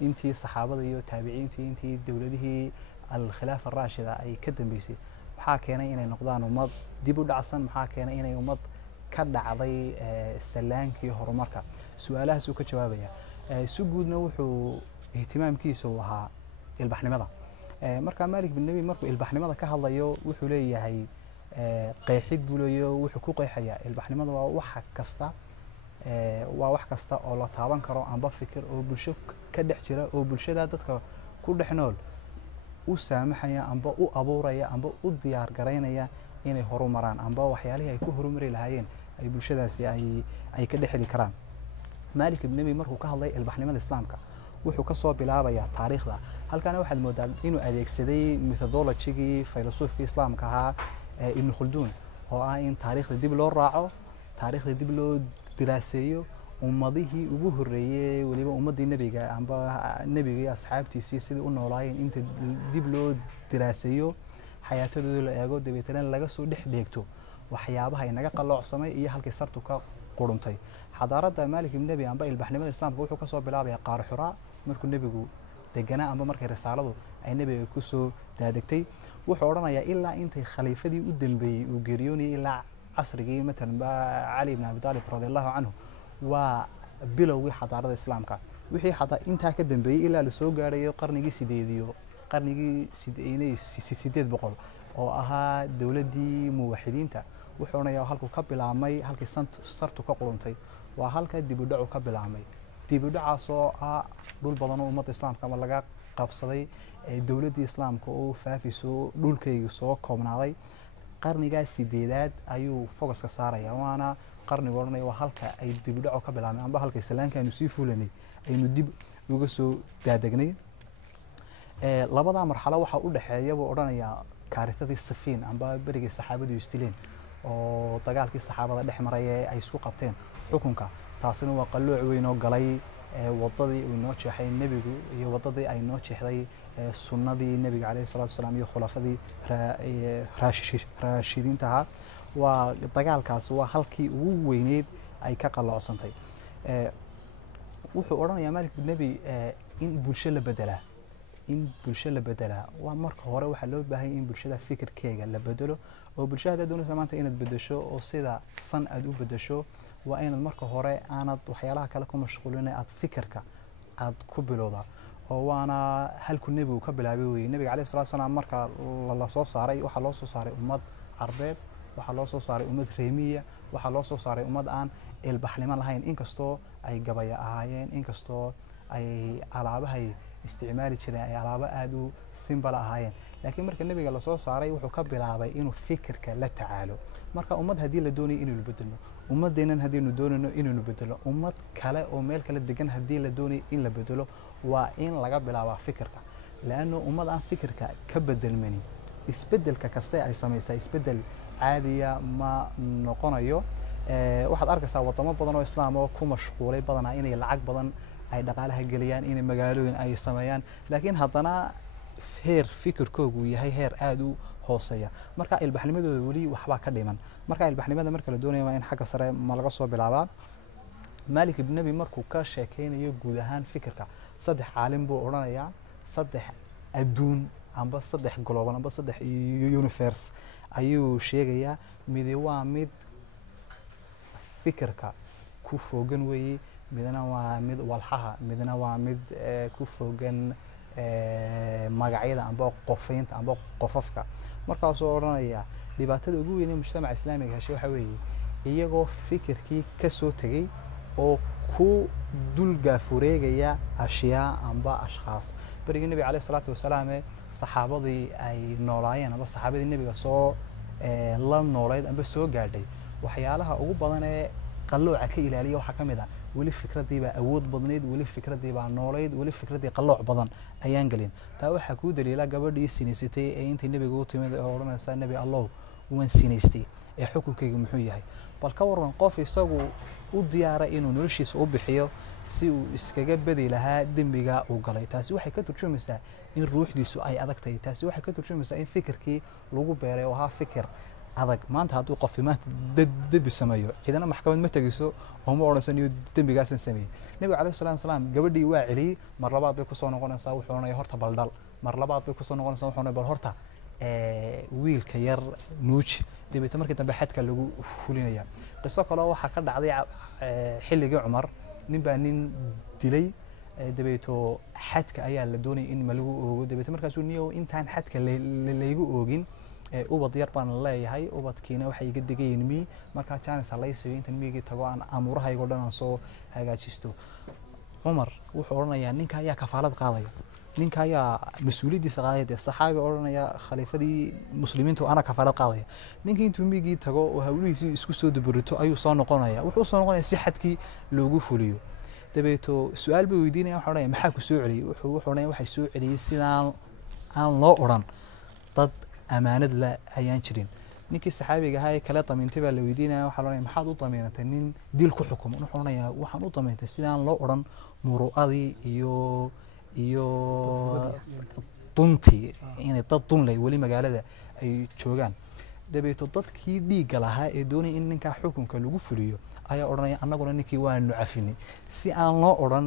intii saxaabada iyo taabiciintii intii dawladihii al-khilaafa ar-raashida ay ka dambeysay maxaa keenay inay noqdaan ummad dib u dhacsan maxaa keenay inay ummad ka dhacday salaankii horumarka su'aalahaas uu ka jawaabaya si guudna wuxuu ihtimaamkiisa u ahaa ilbaxnimada marka Malik ibn Nabi markuu ilbaxnimada ka hadlayo wuxuu leeyahay qeexid buulayo wuxuu ku qeexayaa ilbaxnimada waa wax kasta oo la taaban karo amba fikir oo bulsho ka dhex jira oo bulshada dadka ku dhex nool u saamaxaya amba u abuuraya amba u diyaar gareynaya inay horumaraan amba waxyaalaha ay ku horumari lahaayeen ay bulshadaasi ay ka dhexli karaan maalik ibn nabi markuu ka hadlay ilbaxnimada islaamka wuxuu ka soo bilaabayaa taariikhda halkana waxaad moodaa inuu adeegsaday methodologigii filosoofkii islaamka ahaa ibn khulduun oo ah in taariikhda dib loo raaco taariikhda dib loo diraaseeyo ummadihii ugu horreeyay waliba ummadii nabiga amba nabiga iyo asxaabtiisii sidii u noolaayeen inta dib loo diraaseeyo xayaatadooda la eego dabeetana laga soo dhex dheegto waxyaabaha inaga qaloocsamay iyo halkii sartu ka quruntay xadaaradda maalik ibn nabi amba ilbaxnimada islaamka wuxuu ka soo bilaabaya qaar xuraa markuu nebigu deganaa amba markay risaaladu ay nebiga ku soo daadegtay wuxuu odhanayaa ilaa intay khaliifadii u dambeeyey uu geeriyoonayay ilaa casrigii matalan cali ibn abi talib radiallahu canhu waa bilowgii xadaarada islaamka wixii intaa ka dambeeyey ilaa lasoo gaarayo qarnigii sideed boqol oo ahaa dowladdii muwaxidiinta wuxuu odhanayaa halkuu ka bilaabmay halkii sartu ka quruntay waa halka dib u dhacu ka bilaabmay dib u dhacaasoo ah dhul badan oo ummadda islaamka ama laga qabsaday dowladdii islaamka oo faafiso dhulkayga soo koobnaaday qarnigaa sideedaad ayuu fogaska saaraya waana qarniga odhanaya waa halka ay dib u dhaco ka bilaabmay amba halka islaanka aynu sii fuulanay aynu dib uga soo daadegnay labadaa marxalo waxaa u dhexeeya buu odhanayaa kaaritadii safiin amba berigii saxaabadu istileen oo dagaalkii saxaabada dhex maray ee ay isku qabteen xukunka taasina waa qallooc weyn oo galay wadadii uu inoo jeexay nebigu iyo wadadii ay noo jeexday sunnadii nebiga calayhi salaatu wasalaam iyo khulafadii raashidiinta ahaa waa dagaalkaas waa halkii ugu weyneyd ay ka qalloocsantay wuxuu odhanayaa maalik ibn nabi in bulsho la bedelaa waa marka hore waxaa loo baahanya in bulshada fikirkeega la bedelo oo bulshada haddaad doonaysa maanta inaad bedesho oo sida san aad u bedesho waa inaad marka hore aanad waxyaalaha kale ku mashquulina aad fikirka aad ku bilowda oo waana halkuu nebigu ka bilaabay weye nebiga calayhi salatu wasalaam marka la soo saaray waxaa loo soo saaray ummad carbeed waxaa loo soo saaray ummad reemiya waxaa loo soo saaray ummad aan ilbaxnimo lahayn inkastoo ay gabaya ahaayeen inkastoo ay alaabahay isticmaali jireen ay alaabo aada u simbala ahaayeen laakiin marka nebiga lasoo saaray wuxuu ka bilaabay inuu fikirka la tacaalo marka ummad haddii la doonayo inaynu bedelno ummaddeennan haddaynu doonayno inaynu bedelo ummad kale oo meel kale degan haddii la doonayo in la bedelo waa in laga bilaabaa fikirka leanno ummad aan fikirka ka bedelmanin isbedelka kaste ay samaysaa isbedel caadiya ma noqonayo waxaad arkaysaa wadamo badan oo islaam oo ku mashquulay badanaa inay lacag badan ay dhaqaalaha geliyaan inay magaalooyin ay sameeyaan laakiin haddana heer fikirkoogu yahay heer aada u hooseeya marka ilbaxnimadooda weli waxbaa ka dhiman marka ilbaxnimada marka la doonaya waa in xagga sare ma laga soo bilaabaa maalik ibn nabi markuu ka sheekeynayo guud ahaan fikirka saddex caalim buu odhanayaa saddex adduun amba saddex global amba saddex universe ayuu sheegayaa midi waa mid fikirka ku foogan weeye midna waa mid walxaha midna waa mid ku foogan magacyada amba qofaynta amba qofafka markaasuu odhanaya dhibaatada ugu weyn ee mujtamaca islaamiga heshay waxaa weeye iyagoo fikirkii ka soo tegey oo ku dul gaafureegaya ashyaa amba ashkhaas berigii nebiga calayhi salaatu wasalaam saxaabadii ay noolaayeen amba saxaabadii nebiga soo la noolayd amba soo gaadhay waxyaalaha ugu badan ee qallooca ka ilaaliya waxaa ka mid ah weli fikraddii baa awood badnayd weli fikraddii baa noolayd weli fikraddii qallooc badan ayaan gelin taa waxaa kuu daliila gabadhii sinaysatay ee intay nebiga u timid oo odhanaysa nebi allow waan sinaystay ee xukunkayga muxuu yahay bal ka waran qof isagu u diyaara inuu noloshiisa u bixiyo si uu iskaga bedi lahaa dembiga uu galay taasi waxay ka turjumaysaa in ruuxdiisu ay adag tahay taasi waxay ka turjumaysaa in fikirkii lagu beeray oo ahaa fikir adag maanta hadduu qofi maanta dembi sameeyo ciidana maxkamad ma tegayso oo ma odhansaniyo dembigaasan sameeyey nebiga calayhi salaatu wasalaam gabadhii waa celiyey mar labaad bay kusoo noqonaysaa wuxuu odhanaya horta baldhal mar labaad bay kusoo noqonaysaa wuxuu odhanaya bal horta wiilka yar nuuji dabeetna markii dambe xadka lagu fulinaya qiso kaloo waxaa ka dhacday xilligii cumar nin baa nin dilay dabeeto xadka ayaa la doonayay in ma lagu oogo dabeetna markaasuu niyow intaan xadka laygu oogin ubad yar baan leeyahay ubadkiina waxay iga degayiin mi markaa jaanis halaysiyo intan miyigii tago aan amuurahaygo dhan aan soo hagaajisto cumar wuxuu odhanayaa ninka ayaa kafaalad qaadaya ninka ayaa mas-uuliyaddiisa qaadaya dee saxaabi odhanaya khaliifadii muslimiintu ana kafaalad qaadaya ninkii intuu miyigii tago oo hawlihiisii isku soo daburito ayuu soo noqonaya wuxuu soo noqonaya si xadkii loogu fuliyo dabeeto su-aal bay weydiinaya waxaa odhanaya maxaa ku soo celiyey wuxuu odhanaya waxay soo celiyey sidaan aan loo odhan dad amaanad la ayaan jirin ninkii saxaabiga ahaa ee kale damiintay baa la weydiinaya waxaa odhanaya maxaad u damiinatay nin dil ku xukumo wuxuu odhanaya waxaan u damiintay sidaan loo odhan muru'adii iyo duntii inay dad dun leh weli magaalada ay joogaan dabeeto dadkii dhiigga lahaa ee doonaya in ninkaa xukunka lagu fuliyo ayaa odhanaya annaguna ninkii waanu cafinay si aan loo odhan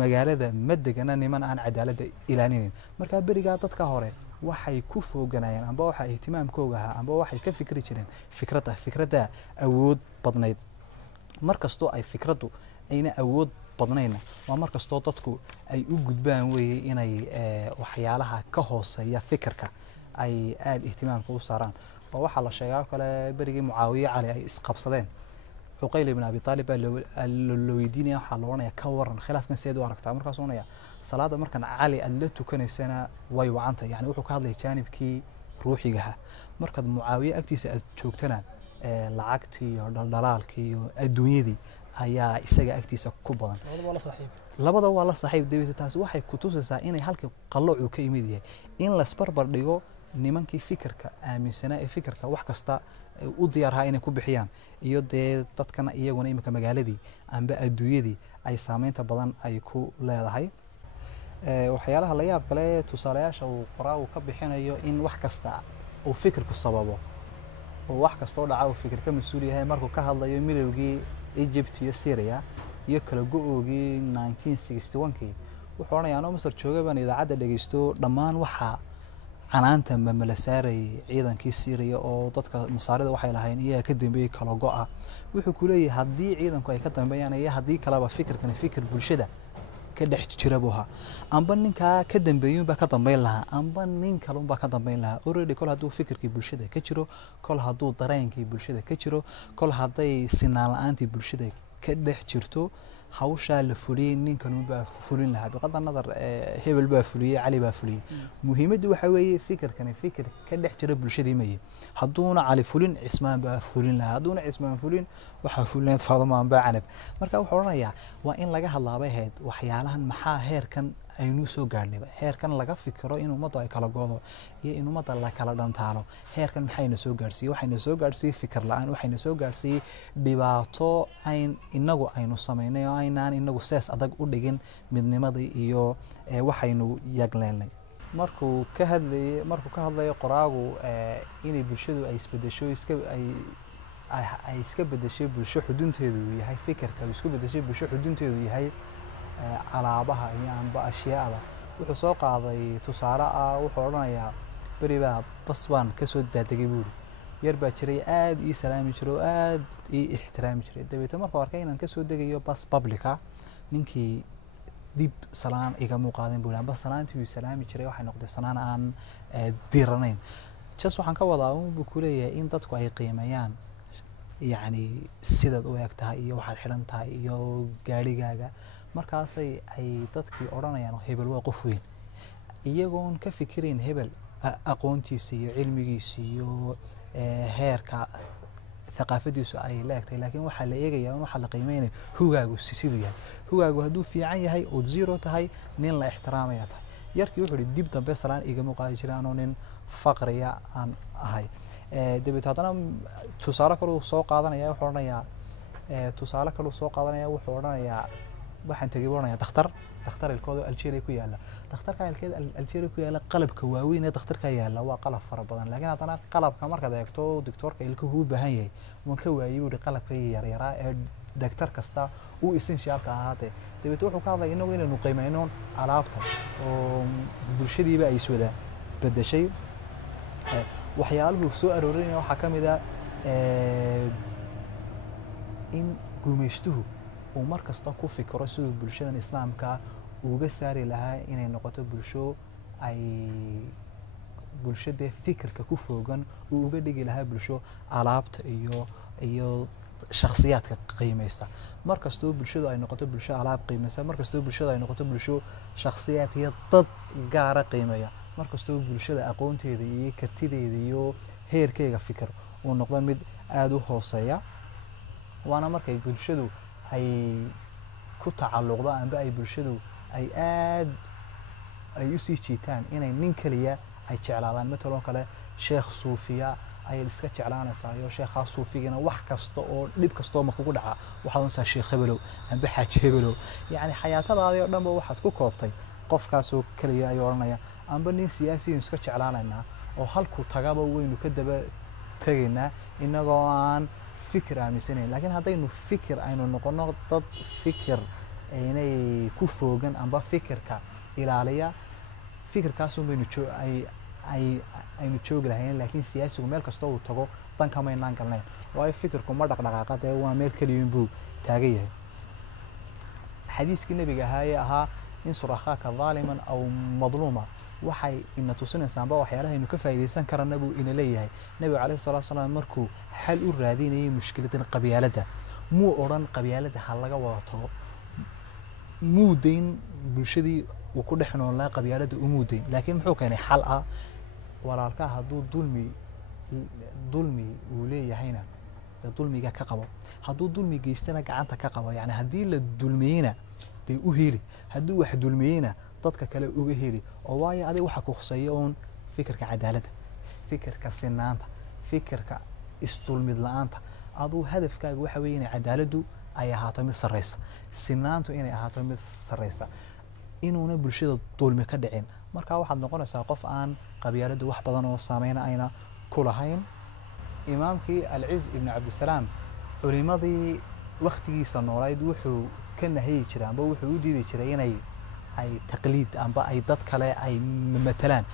magaalada ma degana niman aan cadaaladda ilaalinayn markaa berigaa dadka hore waxay ku fooganayeen amba waxa ihtimaamkooga ahaa amba waxay ka fikri jireen fikradda awood badnayd markastoo ay fikraddu ayna awood badnayna waa markastoo dadku ay u gudbaan weeye inay waxyaalaha ka hooseeya fikirka ay aada ihtimaamka u saaraan oo waxaa la sheegaa kale berigii mucaawiye cali ay isqabsadeen cuqayl ibn abi taalib baa la weydiinaya waxaa la odhanaya ka waran khilaafkan seed u aragtaa markaasuu odhanaya salaada markan cali aad la tukanaysana way wacanta yani wuxuu ka hadlaya jaanibkii ruuxigaha markaad mucaawiye agtiisa aad joogtana lacagtii iyo dhaldhalaalkii iyo adduunyadii ayaa isaga agtiisa ku badan labada waa la saaxiib dabeeta taasi waxay ku tusaysaa inay halka qalloocu ka imid yahay in lasbarbar dhigo nimankii fikirka aaminsanaa ee fikirka wax kasta u diyaarhaa inay ku bixiyaan iyo dee dadkana iyaguna imika magaaladii amba adduunyadii ay saameynta badan ay ku leedahay waxyaalaha la yaab kale tusaalayaasha uu qoraagu ka bixinayo in wax kasta uu fikirku sababo oo wax kastoo dhaca uu fikir ka mas-uul yahay markuu ka hadlayo midowgii Egypt iyo Syria iyo kala go-oogii 1961kii wuxuu odhanaya anoo Masar jooga baan idaacadda dhegeysto dhammaan waxaa canaanta mamala saarayay ciidankii Syria oo dadka masaarida waxay lahayn iyaga ka dambeeyay kala go-a wuxuu ku leeyahay haddii ciidanku ay ka dambeeyaan iyo haddii kaleba fikirkan fikir bulshada ka dhex jira buu ahaa amba ninkaa ka dambeeyay baa ka dambeyn lahaa amba nin kale baa ka dambeyn lahaa already kol hadduu fikirkii bulshada ka jiro kol hadduu dareenkii bulshada ka jiro kol hadday sinaan la-aantii bulshada ka dhex jirto hawshaa la fuliyey ninkan baa fulin lahaa biqadar nadar hebel baa fuliyey cali baa fuliyey muhiimaddu waxa weeye fikirkani fikir ka dhex jira bulshadii maye hadduuna cali fulin cismaan baa fulin lahaa hadduuna cismaan fulin waxaa fulineed faadamaan baa canab marka wuxuu odhanayaa waa in laga hadlaabay ahayd waxyaalahan maxaa heerkan aynu soo gaadhnayba heerkan laga fikiro in ummaddu ay kala goodo iyo in ummadda la kala dhantaalo heerkan maxayna soo gaadhsiiyey waxayna soo gaadhsiiyey fikir la-aan waxayna soo gaadhsiiyey dhibaato inagu aynu samaynay oo aynaan inagu sees adag u dhigin midnimadii iyo waxaynu yagleelnay markuu ka hadlayo qoraagu inay bulshadu ay isbedesho ay iska bedeshay bulsho xudunteedu yahay fikirka isku bedeshay bulsho xudunteedu yahay alaabaha iyo amba ashyaada wuxuu soo qaaday tusaale ah wuxuu odhanayaa beri baa bas baan kasoo daadegay buuri yar baa jiray aada ii salaami jiray oo aada ii ixtiraami jiray dabeetna markuu arkay inaan kasoo degayo bas publica ninkii dib salaan igama qaadin buuri amba salaantii uu salaami jiray waxay noqday salaan aan diranayn just waxaan ka wadaa buu ku leeyahay in dadku ay qiimeeyaan yacni sidaad u eg tahay iyo waxaad xidhan tahay iyo gaadhigaaga markaasay ay dadkii odhanayaan hebel waa qof weyn iyagoon ka fikirayn hebel aqoontiisa iyo cilmigiisa iyo heerka thaqaafadiisu ay leegtahay laakiin waxaa la eegayaa in waxaa la qiimeynaya hugaagu siduu yahay hugaagu hadduu fiican yahay ood zero tahay nin la ixtiraamaya tahay yarkii wuxuu ihi dib dambe salaan igama qaadi jiray anoo nin faqriya aan ahay dabeeto haddana tusaale kaluu soo qaadanaya wuxuu odhanayaa waxaan tegay buu odhanayaa dakhtar ilkooda Algeria ku yaala dakhtarka ilkeeda Algeria ku yaala qalabka waaweyn ee dakhtarka yaala waa qalab fara badan laakiin haddana qalabka markaad eegto doctorka ilkuhu u baahan yahay waan ka waayay buu qalabka yaryaraa ee daktar kasta uu essentialka ahaatee dabeeto wuxuu ka hadlay inagu inaynu qiimeyno alaabta oo bulshadiiba ay iswada bedeshay waxyaaluhu soo aroorinaya waxaa ka mid ah in gumaystuhu uu mar kasta ku fikiro siduu bulshadan islaamka uga saari lahaa inay noqoto bulshadee fikirka ku foogan uu uga dhigi lahaa bulsho alaabta iyo shakhsiyaadka qiimaysa mar kastoo bulshadu ay noqoto bulsho alaab qiimaysa mar kastoo bulshadu ay noqoto bulsho shakhsiyaad iyo dad gaara qiimeeya mar kastoo bulshada aqoonteeda iyo kartideeda iyo heerkeega fikir uu noqdo mid aada u hooseeya waana markay bulshadu ay ku tacalluqdo amba ay bulshadu ay aad ay usii jiitaan inay nin keliya ay jeclaadaan matalan kale sheekh suufiya ayay iska jeclaanaysaa iyo sheekhaa suufigana wax kasta oo dhib kastoo ma kugu dhaca waxaad unsaa sheekh hebelow amba xaaji hebelow yacni xayaatadaadii oo dhanba waxaad ku koobtay qofkaasoo keliya ayuu odhanaya amba nin siyaasiyiin iska jeclaanaynaa oo halku tagaba waynu ka daba tegaynaa inagoo aan fikir aaminsanayn laakiin haddaynu fikir aynu noqono dad fikir inay ku foogan amba fikirka ilaaliya fikirkaasun baynu aynu joogi lahayn laakiin siyaasigu meel kastoo uu tago dan kamaynaan galnayn waayo fikirku ma dhaqdhaqaaqa dee waa meel keliyun buu taagan yahay xadiiskii nebiga ahaayee ahaa insur akhaaka dhaaliman aw madluuma waxay ina tusinaysaa amba waxyaalaha aynu ka faa'iidaysan karana buu ina leeyahay nebiga calayhi salatu wasalaam markuu xal u raadinayay mushkiladan qabyaaladda muu odhan qabyaaladda ha laga wada tago muu dayn bulshadii uu ku dhex noolaa qabyaaladda umuu dayn laakiin muxuu keenay xal ah walaalkaa hadduu dulmi uu leeyahayna dulmiga ka qabo hadduu dulmi geystana gacanta ka qabo yani haddii la dulmiyeyna dee u heli haddii wax dulmiyeyna dadka kale uga heli oo waayo adiga waxa ku khuseeya uun fikirka cadaaladda fikirka sinaanta fikirka isdulmid la-aanta aduu hadafkaaga waxa weeye inay cadaaladdu ay ahaato mid sarreysa sinaantu inay ahaato mid sarreysa inuuna bulshada dulmi ka dhicin markaa waxaad noqonaysaa qof aan qabyaaladda wax badan oo saameyna ayna ku lahayn imaamkii alciz ibnu cabdisalaam culimadii waktigiisa noolayd wuxuu ka nahayi jiray amba wuxuu u diidi jiray inay ay taqliid amba ay dad kale ay matalaan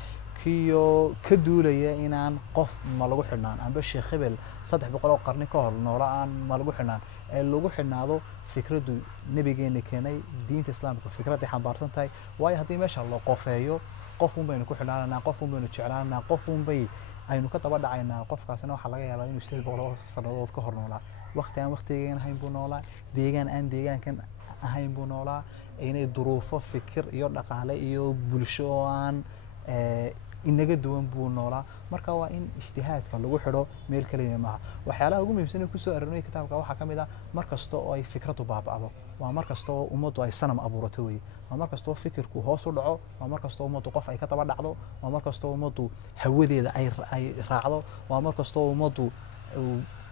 kiyo ka duulaya inaan qof ma lagu xidhnaan amba sheekh hebel 300 oo qarni ka hor noola aan ma lagu xidhnaan ee lagu xidhnaado fikraddu nabigeena keenay diinta islaamka fikradda xambaarsan tahay waayo haddii meesha loo qofeeyo qof un baynu ku xidhnaanaa qof un baynu jeclaanaa qof un bay aynu ka daba dhacaynaa qofkaasina waxaa laga yaabaa inuu 800 sannadood ka hor noolaa waqti aan waqtigeena ahayn buu noolaa deegaan aan deegaankan ahayn buu noolaa inay duruufo fikir iyo dhaqaale iyo bulsho oo aan inaga duwan buu noolaa marka waa in ijtihaadka lagu xidho meel kaliya maaha waxyaalaha ugu muhiimsan ee kusoo aroornay kitaabka waxaa ka mid ah mar kasta oo ay fikraddu baaba'do waa mar kasta oo ummaddu ay sanam abuurato weeye waa mar kasta oo fikirku hoos u dhaco waa mar kasta oo ummaddu qof ay ka daba dhacdo waa mar kasta oo ummaddu hawadeeda ay raacdo waa mar kasta oo ummaddu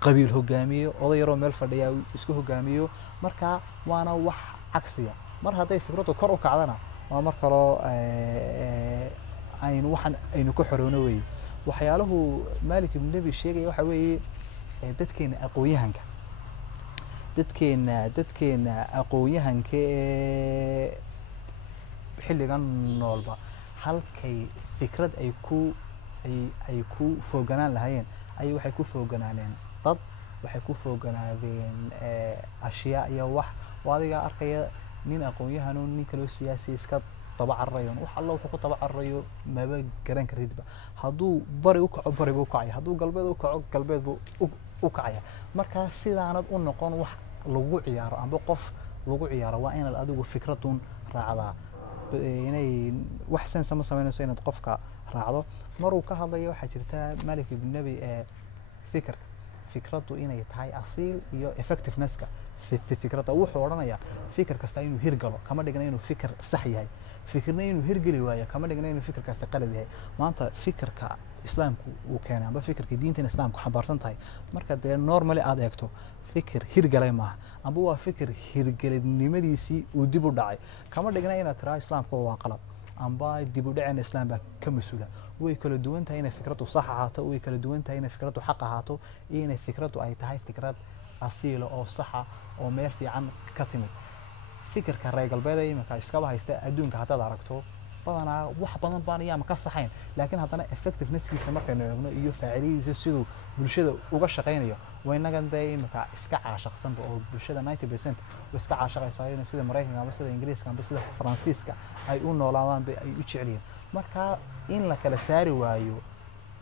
qabiil hogaamiyo oday yaroo meel fadhiya isku hogaamiyo marka waana wax cagsiya mar hadday fikraddu kor u kacdana waa mar kaloo aynu ka xoroono weeye waxyaaluhu maalik ibn nabi sheegaya waxa weeye dadkeena aqoonyahanka ee xilligan noolba halkay fikrad ay ku fooganaan lahaayeen ayay waxay ku fooganaaneen dad waxay ku fooganaadeen ashyaa iyo wax adiga arkaya nin aqoonyahan oo nin kaloo siyaasi iska daba cararayo wax alla wuxuu ku daba cararayo maba garan karidba hadduu bari u kaco bari buu kacaya hadduu galbeed u kaco galbeed buu u kacaya marka sidaanad u noqon wax lagu ciyaaro amba qof lagu ciyaaro waa inaad adigu fikradun raacdaa inay wax sense ma sameynayso inaad qofka raacdo maruu ka hadlayo waxaa jirta Malik ibn Nabi ee fikraddu inay tahay asiil iyo effectiveness-ka fikradda wuxuu odhanayaa fikir kasta inuu hirgalo kama dhigna inuu fikir sax yahay fikirna inuu hirgeli waayo kama dhigna inuu fikirkaasi qalad yahay maanta fikirka islaamku uu keenay amba fikirka diinta islaamku xambaarsan tahay marka dee normally aad eegto fikir hirgalay maaha amba waa fikir hirgelinimadiisii uu dib u dhacay kama dhigna inaad tiraa islaamku waa qalad amba dib u dhacayna islaam baa ka mas'uula way kala duwan tahay inay fikraddu sax ahaato way kala duwan tahay inay fikraddu xaq ahaato iyo inay fikraddu ay tahay fikrad asiilo oo saxa oo meel fiican ka timid fikirka reer galbeed ee iminka iskaba haysta adduunka haddaad aragto badanaa wax badan baan iyaama ka saxayn laakiin haddana effectiveness-kiisa markaynu eegno iyo faacilidiisa siduu bulshada uga shaqaynayo waynagan dee iminka iska caashaqsanba oo bulshada 90% iska caashaqaysaa inay sida Mareykanka ama sida Ingiriiska ama sida Faransiiska ay u noolaadaan ay u jecel yihiin marka in la kala saari waayo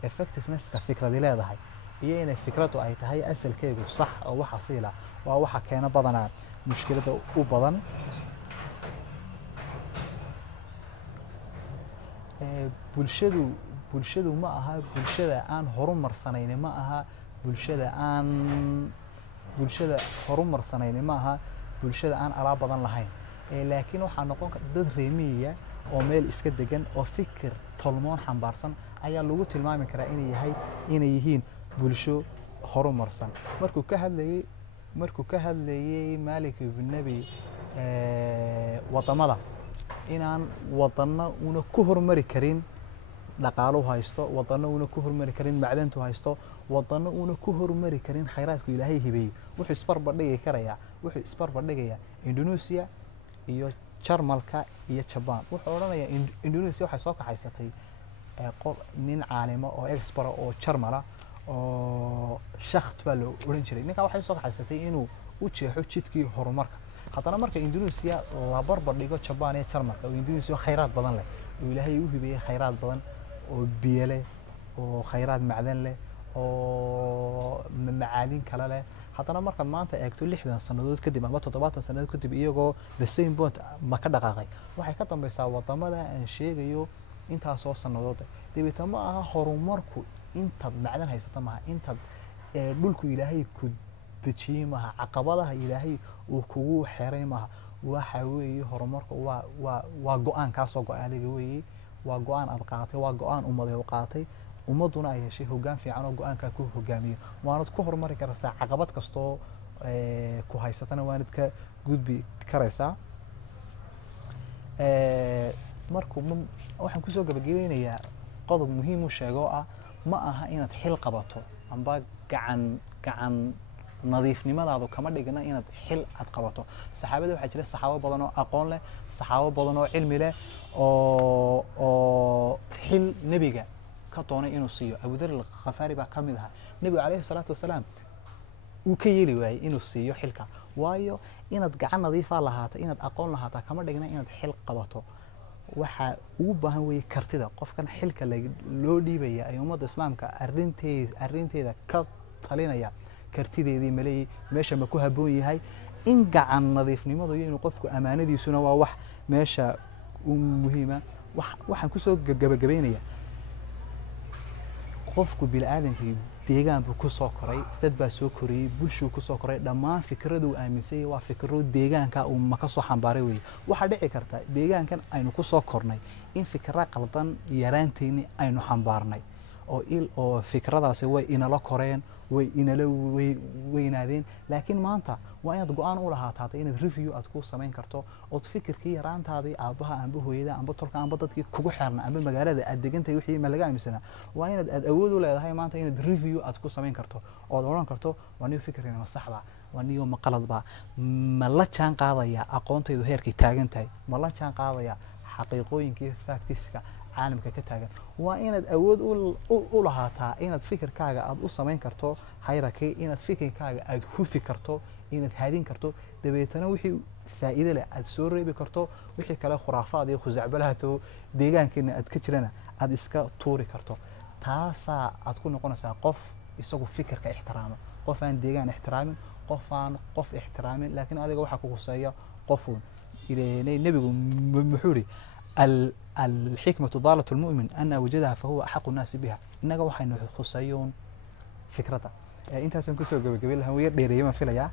effectiveness-ka fikradi leedahay iyo inay fikraddu ay tahay asalkeedu sax oo wax asiila waa waxa keena badanaa mushkilada u badan bulshadu ma aha bulshada aan horumarsanayni ma aha bulshada horumarsanayni ma aha bulshada aan alaab badan lahayn laakiin waxaa noqon kara dad reemiya oo meel iska degan oo fikir tolmoon xambaarsan ayaa lagu tilmaami karaa inay yihiin bulsho horumarsan. markuu ka hadlayay Maalik ibn Nabi wadamada inaan wadana una ku hormari karin dhaqaaluhu haysto, wadana una ku hormari karin macdantu haysto, wadana una ku hormari karin khayraadku Ilaahay hibeeyay, wuxuu isbarbardhigayaa Indonesia iyo Jarmalka iyo Japan. wuxuu oranayaa Indonesia waxay soo kaxaysatay nin caalimo oo expert oo Jarmala oo shakhs baa loo oran jiray. ninka waxay soo kaxaysatay inuu u jeexo jidkii horumarka. haddana marka Indonesia la barbardhigo Japan iyo Jarmalka, oo Indonesia khayraad badan leh oo Ilaahay u hibeeyay khayraad badan oo biyo leh oo khayraad macdan leh oo macaalin kala leh, haddana markaad maanta eegto 60 sanadood kadib ama 70 sanadood kadib iyagoo the same point ma ka dhaqaaqay, waxay ka dambaysaa wadamada aan sheegayo intaas oo sanadood. dibita ma aha horumarku intaad macdan haysato maaha, intaad dhulku Ilaahay ku dejiyay maaha, caqabadaha Ilaahay uu kugu xeeray maaha. waxa weeye horumarku waa go'aan ka soo go'aaliga weeye, waa go'aan aad qaatay, waa go'aan ummadeed u qaatay, ummaduna ay heshay hoggaan fiican oo go'aanka ku hogaamiyo. waanad ku horumari kartaa caqabad kastoo ku haysatana waanad ka gudbi karaysaa. waxaan kusoo gabagabeynayaa qodob muhiim u sheego ah ma aha inaad xil qabato amba gacan nadiifnimadaadu kama dhigna inaad xil aad qabato. saxaabada waxaa jira saxaabo badan oo aqoon leh, saxaabo badan oo cilmi leh oo xil nebiga ka doonay inuu siiyo. Abu Dharr al-Ghifari baa ka mid ahaa. nebigu calayhi salaatu wasalaam uu ka yeeli waayey inuu siiyo xilka, waayo inaad gacan nadiifa lahaato, inaad aqoon lahaato kama dhigna inaad xil qabato. waxaa ugu baahan weeye kartida. qofkan xilka loo dhiibaya ay ummadda islaamka arrinteeda ka talinaya, kartideedii maleeyay, meesha ma ku habboon yahay. in gacan nadiifnimadu iyo inuu qofku amaanadiisuna waa wax meesha u muhiima. waxaan kusoo gabagabeynayaa qofku bini'aadamkii deegaan buu ku soo koray, dad baa soo koriyey, bulshuu ku soo koray, dhammaan fikradu aaminsay waa fikro deegaanka uu ma ka soo xambaaray weeye. waxaa dhici karta deegaankan aynu ku soo kornay in fikra qaldan yaraanteeni aynu xambaarnay oo fikradaasi way inala koreen, way inala weynaadeen, laakiin maanta waa inaad go'aan u lahaataa inaad review aad ku samayn karto ood fikirkii yaraantaadii aabbaha amba hooyada amba tolka amba dadkii kugu xeerna amba magaalada aad degantahay wixii ma laga aaminsanaa, waa inaad awood u leedahay maanta inaad review aad ku samayn karto ood odhan karto waa niyo fikirkeena ma saxda, waa niyo ma qaladba, ma la jaan qaadaya aqoontaydu heerkay taagan tahay, ma la jaan qaadaya xaqiiqooyinkii factiska caalamka ka taagan. waa inaad awood u lahaataa inaad fikirkaaga aad u samayn karto hierarchy, inaad fikirkaaga aad hufi karto, inaad haadin karto, dabeetana wixii faa'iido leh aad soo reebi karto, wixii kale khuraafaad iyo khusacbalahato deegaankeena aad ka jirana aad iska tuuri karto. taasaa aad ku noqonaysaa qof isagu fikirka ixtiraama, qof aan deegaan ixtiraamin, qof aan qof ixtiraamin, laakiin adiga waxaa ku khuseeya qofuun. nebigu muxuu yidhi الحكمة ضالة المؤمن أن وجدها فهو أحق الناس بها. إنك وحين خصيون فكرتها. أنت أصلا كسر قبل لها وير ديري ما في لها.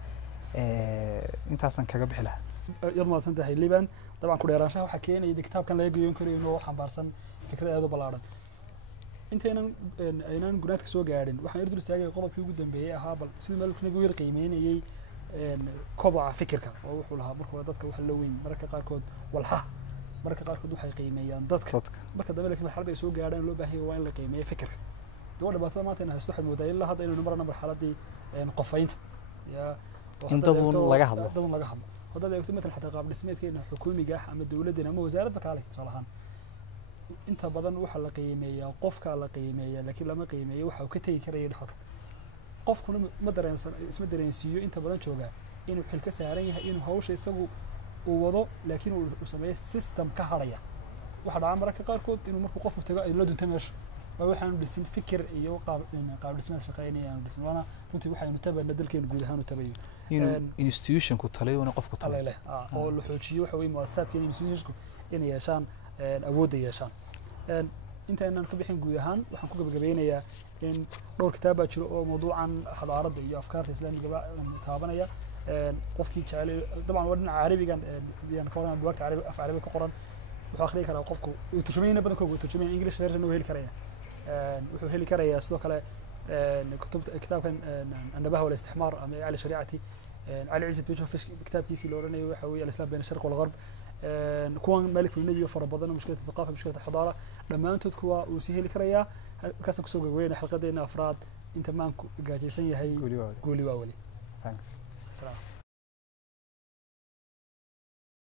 أنت أصلا كجبح لها. يرمى سنت هاي ليبان طبعا كل يرانشاه وحكينا يدي كتاب كان لا يجي ينكر إنه حبارسن فكرة هذا بلارن. أنت هنا جنات كسر قاعدين وحين يردوا الساقي قلب في جدا بيه هابل سيد مالك نقول يرقيمين يجي كبع فكرك وحولها بركوا ضدك وحلوين مركز قاركود والحه marka qaarkood waxay qiimeeyaan dadka marka dambe laakiin xaalada ay soo gaaraan loo baahan yahay waa in la qiimeeyo fikirka. gabadha baatada maanta in haysto xidmooda ilaa hadda inuu marna marxaladii qofaynta dadun laga hadlo hadda eegto mid xataa qaab dhismeedkeena xukuumiga ah ama dawladda ama wasaaradda kale salahan inta badan waxa la qiimeeyaa qofka la qiimeeyaa laakiin lama qiimeeyo waxa uu ka tagi karayo dhaxalka qofkuna ma dareensiiyo inta badan jooga inuu xil ka saaran yahay inuu hawsha isagu wado laakiin uu sameeyo system ka haraya waxa dhacay marka qaarkood inuu markuu qofku tago ay la dunta meesho waxaanu dhisin fikir iyo qaab dhismeed shaqeynaya aanu dhisin wana runtii waxaanu tabana dalkeena guud ahaan u tabayo institution ku taliyo qofku taliyo oo la xoojiyo waxa weey muassasaadkeena institutionku inay yeeshaan awood ay yeeshaan inta aanan ka bixin guud ahaan waxaan ku gabagabeynayaa in dhowr kitaab jiro oo mawduucan xadaaradda iyo afkaarta islaamiga taabanaya qofkii jecel dabcan waa dhinaca carabigan yani ka waran buugta carabi af carabi ka qoran wuxuu akhriyi karaa qofku uu turjumayna badankooda uu turjumay English version uu heli karaya wuxuu heli karayaa sidoo kale kitaabkan النباهة والاستحمار ama على شريعتي علي عزت بيشو فيش كتابkiisii loo oranayo waxa weeye الإسلام بين الشرق والغرب kuwan Malik ibn Nabi fara badan mushkilada thaqaafa mushkilada xadaara dhamaantood kuwa uu si heli karayaa halkaas ku soo gabagabeyna xalqadeena afraad inta maanku gaajaysan yahay Guuli waa weli. guuli waa weli Thanks. salaam